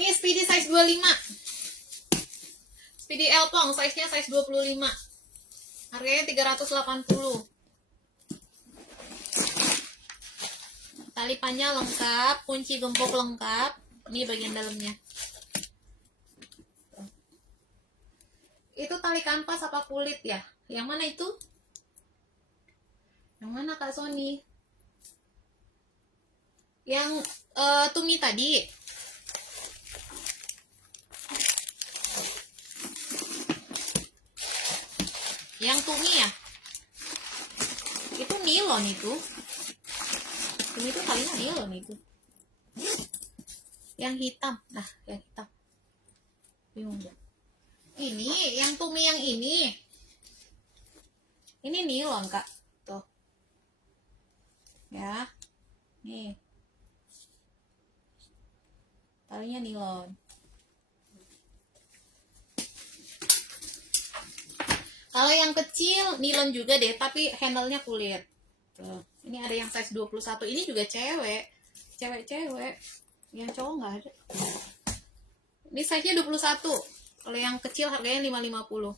Ini Speedy size 25. Speedy Elpong size-nya size 25. Harganya 380. Tali panjang lengkap, kunci gembok lengkap. Ini bagian dalamnya. Itu tali kanvas apa kulit ya? Yang mana itu? Yang mana Kak Sony? Yang Tumi tadi. Yang Tumi ya? Itu nilon itu. Tumi itu talinya nilon itu. Yang hitam. Nah, yang hitam. Bingung gak? Ini, yang Tumi yang ini. Ini nilon, Kak. Tuh. Ya. Nih. Talinya nilon. Kalau yang kecil nilon juga deh, tapi handle-nya kulit. Tuh. Ini ada yang size 21. Ini juga cewek. Cewek-cewek. Yang cowok nggak ada. Ini size-nya 21. Kalau yang kecil harganya 550.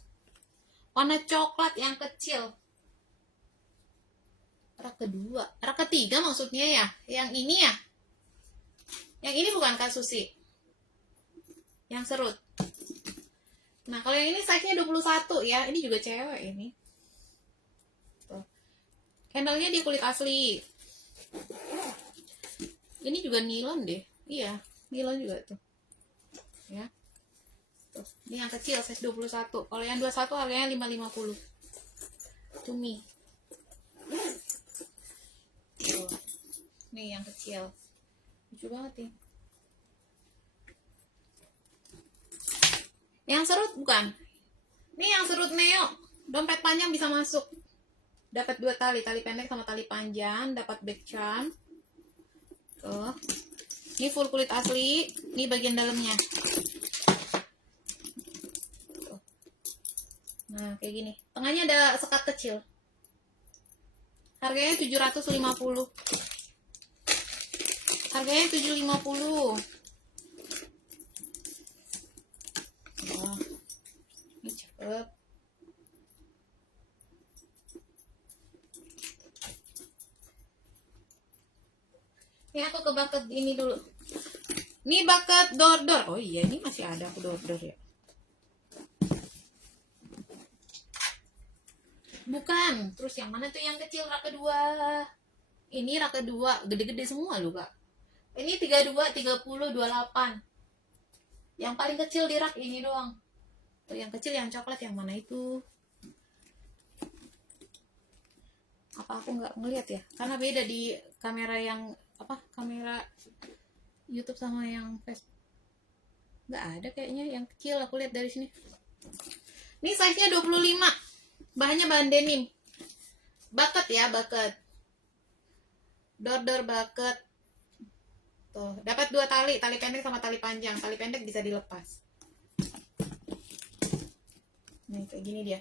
Warna coklat yang kecil. Rak kedua. Rak ketiga maksudnya ya. Yang ini ya. Yang ini bukan Kak Susi. Yang serut. Nah, kalau yang ini size-nya 21 ya. Ini juga cewek ini. Tuh. Handle-nya di kulit asli. Ini juga nilon deh. Iya, nilon juga tuh. Ya. Tuh. Ini yang kecil size 21. Kalau yang 21 harganya 550. Cumi. Tuh. Nih yang kecil. Lucu banget nih. Yang serut bukan? Nih yang serut Neo. Dompet panjang bisa masuk. Dapat 2 tali, tali pendek sama tali panjang, dapat back charm. Tuh. Ini full kulit asli, ini bagian dalamnya. Tuh. Nah, kayak gini. Tengahnya ada sekat kecil. Harganya 750. Harganya 750. Wah. Ini cepet. Ini aku ke bucket ini dulu. Ini bucket door-door. Oh iya, ini masih ada aku door-door ya. Bukan. Terus yang mana tuh yang kecil rak kedua? Ini rak kedua, gede-gede semua loh, Kak. Ini 32, 30, 28. Yang paling kecil di rak ini doang. Tuh yang kecil yang coklat yang mana itu? Apa aku nggak ngeliat ya? Karena beda di kamera yang apa? Kamera YouTube sama yang Facebook. Nggak ada kayaknya yang kecil, aku lihat dari sini. Ini size-nya 25. Bahannya bahan denim. Bucket ya, bucket. Door bucket. Tuh, dapat 2 tali, tali pendek sama tali panjang. Tali pendek bisa dilepas. Nih, kayak gini dia.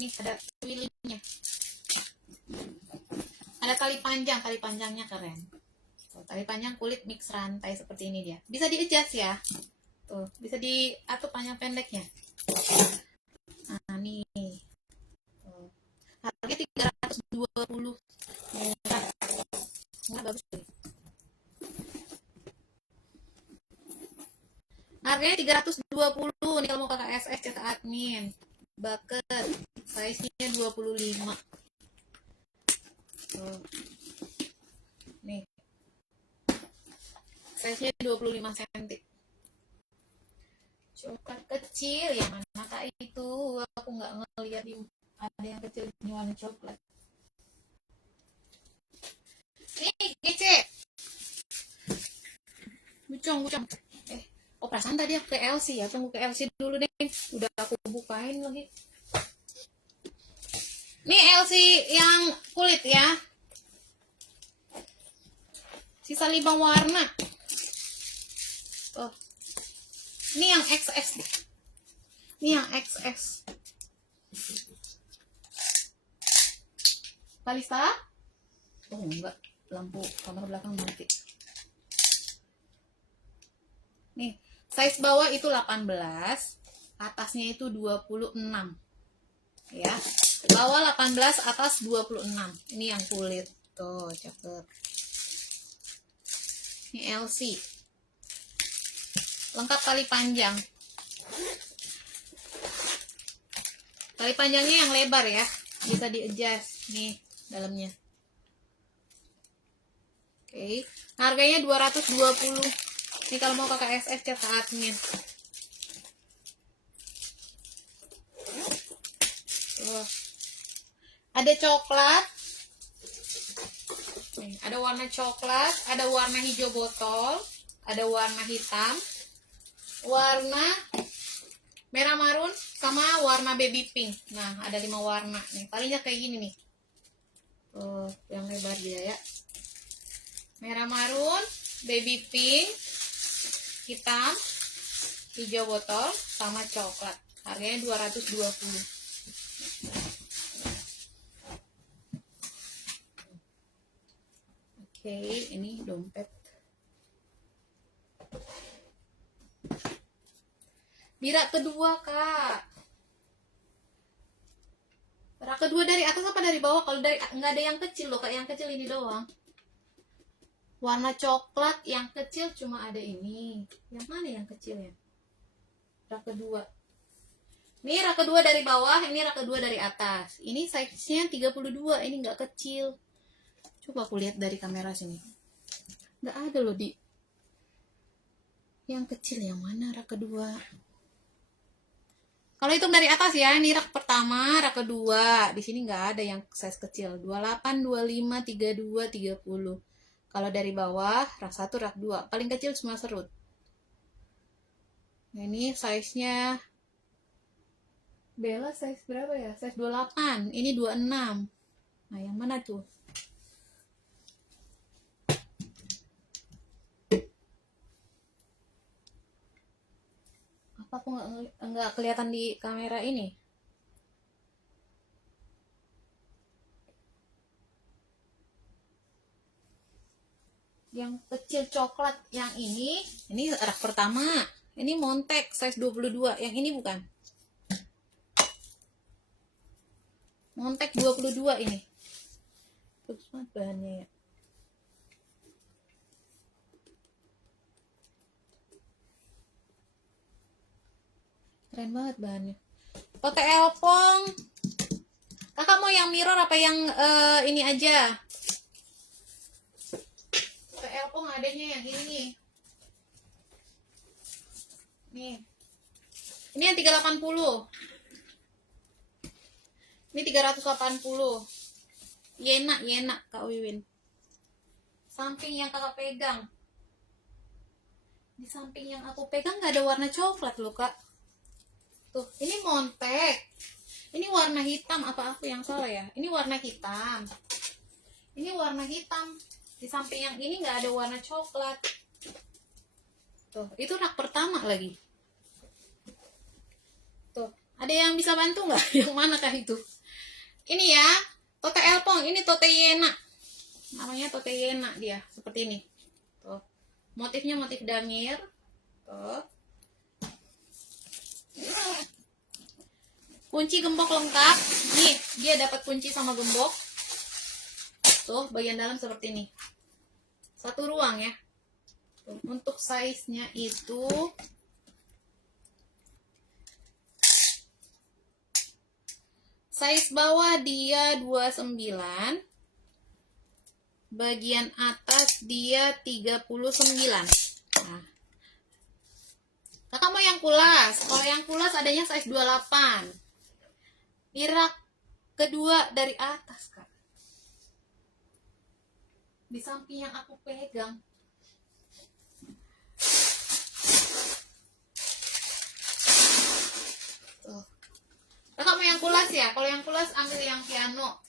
Nih, ada willingnya. Ada tali panjangnya keren. Tuh, tali panjang kulit mix rantai seperti ini dia. Bisa di-adjust ya. Tuh, bisa diatur panjang pendeknya. Nah, nih. Tuh. Harganya 320. Murah. Murah bagus deh. Harganya 320. Nih kalau mau kakak SS cetak admin. Bucket. Size-nya 25. Tuh. Nih. Size-nya 25 cm. Coklat kecil yang mana kak itu? Aku nggak ngeliat ada yang kecil ini warna coklat. Nih, gece. Bucong. Oh perasaan tadi aku ke LC ya. Tunggu ke LC dulu deh. Udah aku bukain lagi. Nih LC yang kulit ya. Sisa 5 warna. Oh. Ini yang XS. Ini yang XS. Kalista? Oh enggak. Lampu kamar belakang mati. Nih. Size bawah itu 18. Atasnya itu 26. Ya. Bawah 18, atas 26. Ini yang kulit. Tuh, cakep. Ini LC. Lengkap tali panjang. Tali panjangnya yang lebar ya. Bisa di-adjust. Nih, dalamnya. Oke. Harganya 220. Ini kalau mau kakak SS cetak admin. Tuh. Ada coklat. Nih, ada warna coklat, ada warna hijau botol, ada warna hitam, warna merah marun, sama warna baby pink. Nah, ada 5 warna nih. Palingnya kayak gini nih. Tuh, yang lebar dia ya. Merah marun, baby pink, hitam, hijau botol, sama coklat. Harganya 220. Oke, ini dompet. Di rak kedua, Kak. Rak kedua dari atas apa dari bawah? Kalau dari nggak ada yang kecil loh, Kak. Yang kecil ini doang. Warna coklat yang kecil cuma ada ini. Yang mana yang kecil ya? Rak kedua. Ini rak kedua dari bawah, ini rak kedua dari atas. Ini size-nya 32, ini nggak kecil. Coba aku lihat dari kamera sini. Nggak ada loh di yang kecil. Yang mana rak kedua? Kalau hitung dari atas ya, ini rak pertama, rak kedua. Di sini nggak ada yang size kecil. 28, 25, 32, 30. Kalau dari bawah, rak 1, rak 2. Paling kecil semua serut. Nah, ini size-nya Bella size berapa ya? Size 28. Ini 26. Nah, yang mana tuh? Apa aku nggak kelihatan di kamera ini? Yang kecil coklat yang ini rak pertama. Ini Montek size 22. Yang ini bukan. Montek 22 ini. Bagus banget bahannya ya. Keren banget bahannya. Tote Elpong. Kakak mau yang mirror apa yang ini aja? Tote Elpong adanya yang ini nih. Nih. Ini yang 380. Ini 380. Yena Kak Wiwin. Samping yang kakak pegang. Di samping yang aku pegang nggak ada warna coklat loh, Kak. Tuh, ini Montek. Ini warna hitam. Apa aku yang salah ya? Ini warna hitam. Ini warna hitam. Di samping yang ini nggak ada warna coklat. Tuh, itu rak pertama lagi. Tuh, ada yang bisa bantu nggak? Yang manakah itu? Ini ya, Tote Elpong. Ini Tote Yena. Namanya Tote Yena dia. Seperti ini. Tuh. Motifnya motif damir. Tuh. Kunci gembok lengkap. Nih, dia dapat kunci sama gembok. Tuh, bagian dalam seperti ini. Satu ruang ya. Tuh, untuk size-nya itu size bawah dia 29. Bagian atas dia 39. Nah. Kakak mau yang kulas. Kalau yang kulas adanya size 28. Di rak kedua dari atas, Kak. Di samping yang aku pegang. Tuh. Kakak mau yang kulas ya? Kalau yang kulas ambil yang piano.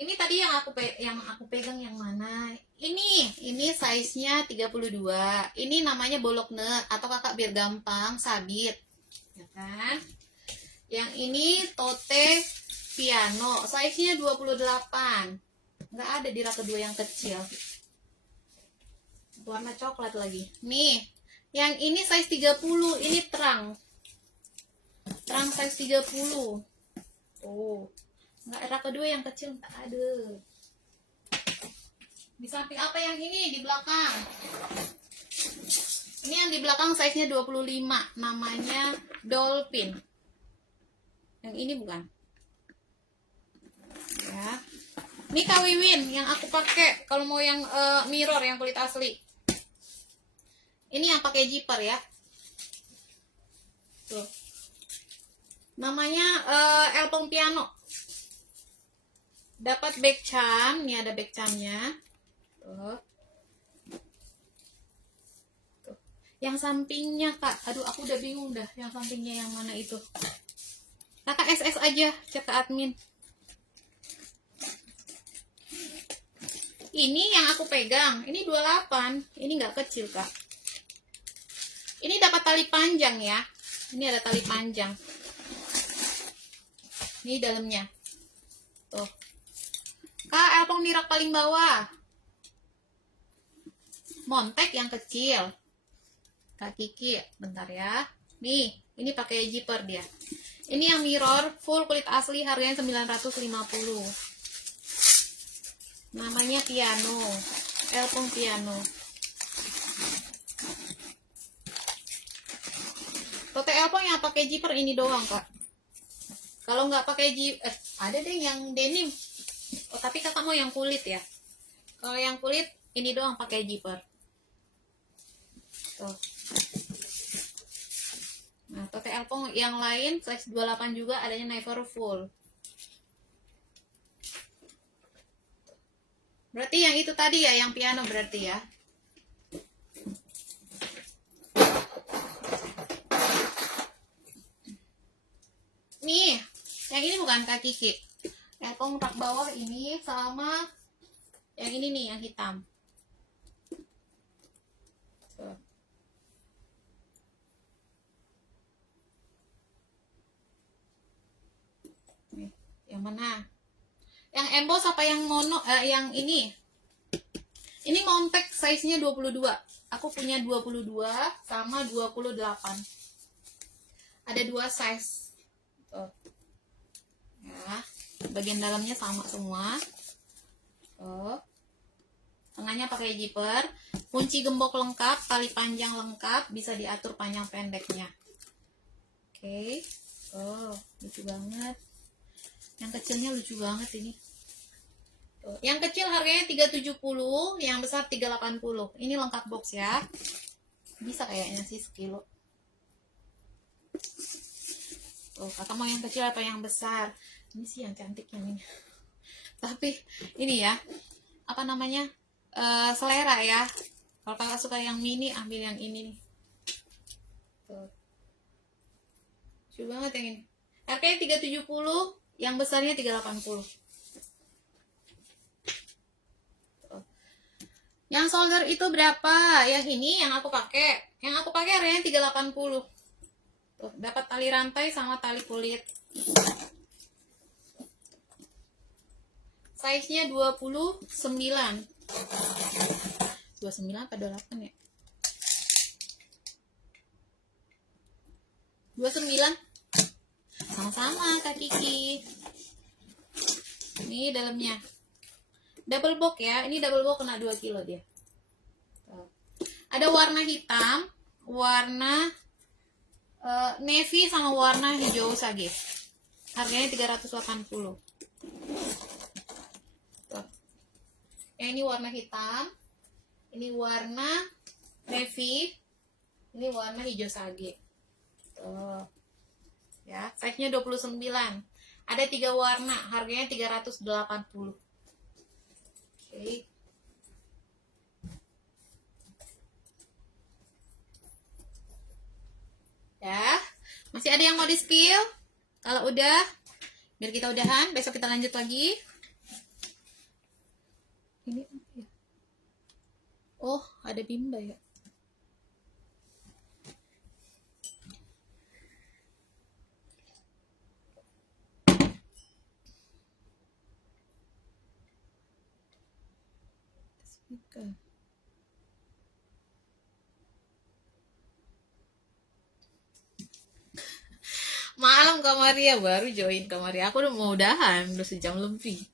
Ini tadi yang aku pegang yang mana? Ini size-nya 32. Ini namanya bolokne atau kakak biar gampang sabit. Ya kan? Yang ini tote piano, size-nya 28. Nggak ada di rak kedua yang kecil. Warna coklat lagi. Nih, yang ini size 30, ini terang. Terang size 30. Oh. Nggak, rak kedua yang kecil nggak ada. Di samping apa yang ini di belakang? Ini yang di belakang size-nya 25, namanya Dolphin. Yang ini bukan. Ya. Ini Kak Wiwin yang aku pakai kalau mau yang mirror yang kulit asli. Ini yang pakai zipper ya. Tuh. Namanya Elpong Piano. Dapat back charm, nih ada back charmnya. Tuh. Yang sampingnya, Kak, aduh aku udah bingung dah yang sampingnya yang mana itu. Kakak SS aja, cek ke admin. Ini yang aku pegang, ini 28. Ini nggak kecil, Kak. Ini dapat tali panjang ya. Ini ada tali panjang. Ini dalamnya. Tuh. Kak, elpong di rak paling bawah. Montek yang kecil. Kak Kiki, bentar ya. Nih, ini pakai zipper dia. Ini yang mirror full kulit asli, harganya 950. Namanya piano. Elpong piano. Tote elpong yang pakai zipper ini doang, Kak. Kalau nggak pakai zipper, ada deh yang denim. Oh, tapi kakak mau yang kulit ya. Kalau yang kulit ini doang pakai zipper. Tuh. Nah, tote elpong yang lain size 28 juga adanya never full. Berarti yang itu tadi ya, yang piano berarti ya. Nih, yang ini bukan Kak Kiki. Elpong rak bawah ini sama yang ini nih, yang hitam. Tuh. Nih, yang mana? Yang emboss apa yang mono? Yang ini. Ini compact size-nya 22. Aku punya 22 sama 28. Ada dua size. Tuh. Ya, bagian dalamnya sama semua. Tuh. Tengahnya pakai zipper, kunci gembok lengkap, tali panjang lengkap, bisa diatur panjang pendeknya. Oke. Oh, lucu banget. Yang kecilnya lucu banget ini. Tuh. Yang kecil harganya 370, yang besar 380. Ini lengkap box ya. Bisa kayaknya sih sekilo. Tuh, kakak mau yang kecil apa yang besar? Ini sih yang cantik yang ini. Tapi ini ya, apa namanya? Selera ya. Kalau kakak suka yang mini, ambil yang ini nih. Tuh. Lucu banget yang ini. Harganya 370, yang besarnya 380. Tuh. Yang solder itu berapa? Yang ini yang aku pakai. Yang aku pakai harganya 380. Tuh, dapat tali rantai sama tali kulit. Size-nya 29. 29 apa 28 ya? 29. Sama-sama Kak Kiki. Ini dalamnya. Double box ya. Ini double box kena 2 kilo dia. Tuh. Ada warna hitam, warna navy sama warna hijau sage. Harganya 380. Tuh. Yang ini warna hitam, ini warna navy, ini warna hijau sage. Tuh. Ya, size-nya 29. Ada 3 warna, harganya 380. Oke. Ya, masih ada yang mau di spill? Kalau udah, biar kita udahan, besok kita lanjut lagi. Ini apa ya? Oh, ada bimba ya. Speaker. Malam Kak Maria, baru join Kak Maria. Aku udah mau udahan, udah sejam lebih.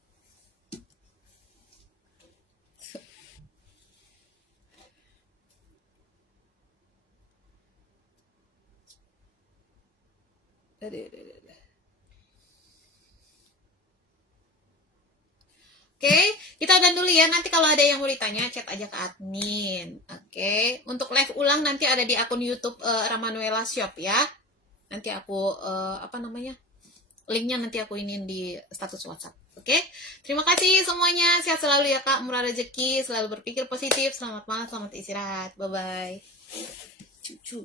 Oke, kita udah dulu ya. Nanti kalau ada yang mau ditanya, chat aja ke admin. Oke, untuk live ulang nanti ada di akun YouTube Ramanuela Shop ya. Nanti aku apa namanya? Linknya nanti aku iniin di status WhatsApp. Oke, terima kasih semuanya. Sehat selalu ya Kak, murah rezeki, selalu berpikir positif. Selamat malam, selamat istirahat. Bye bye. Cucu.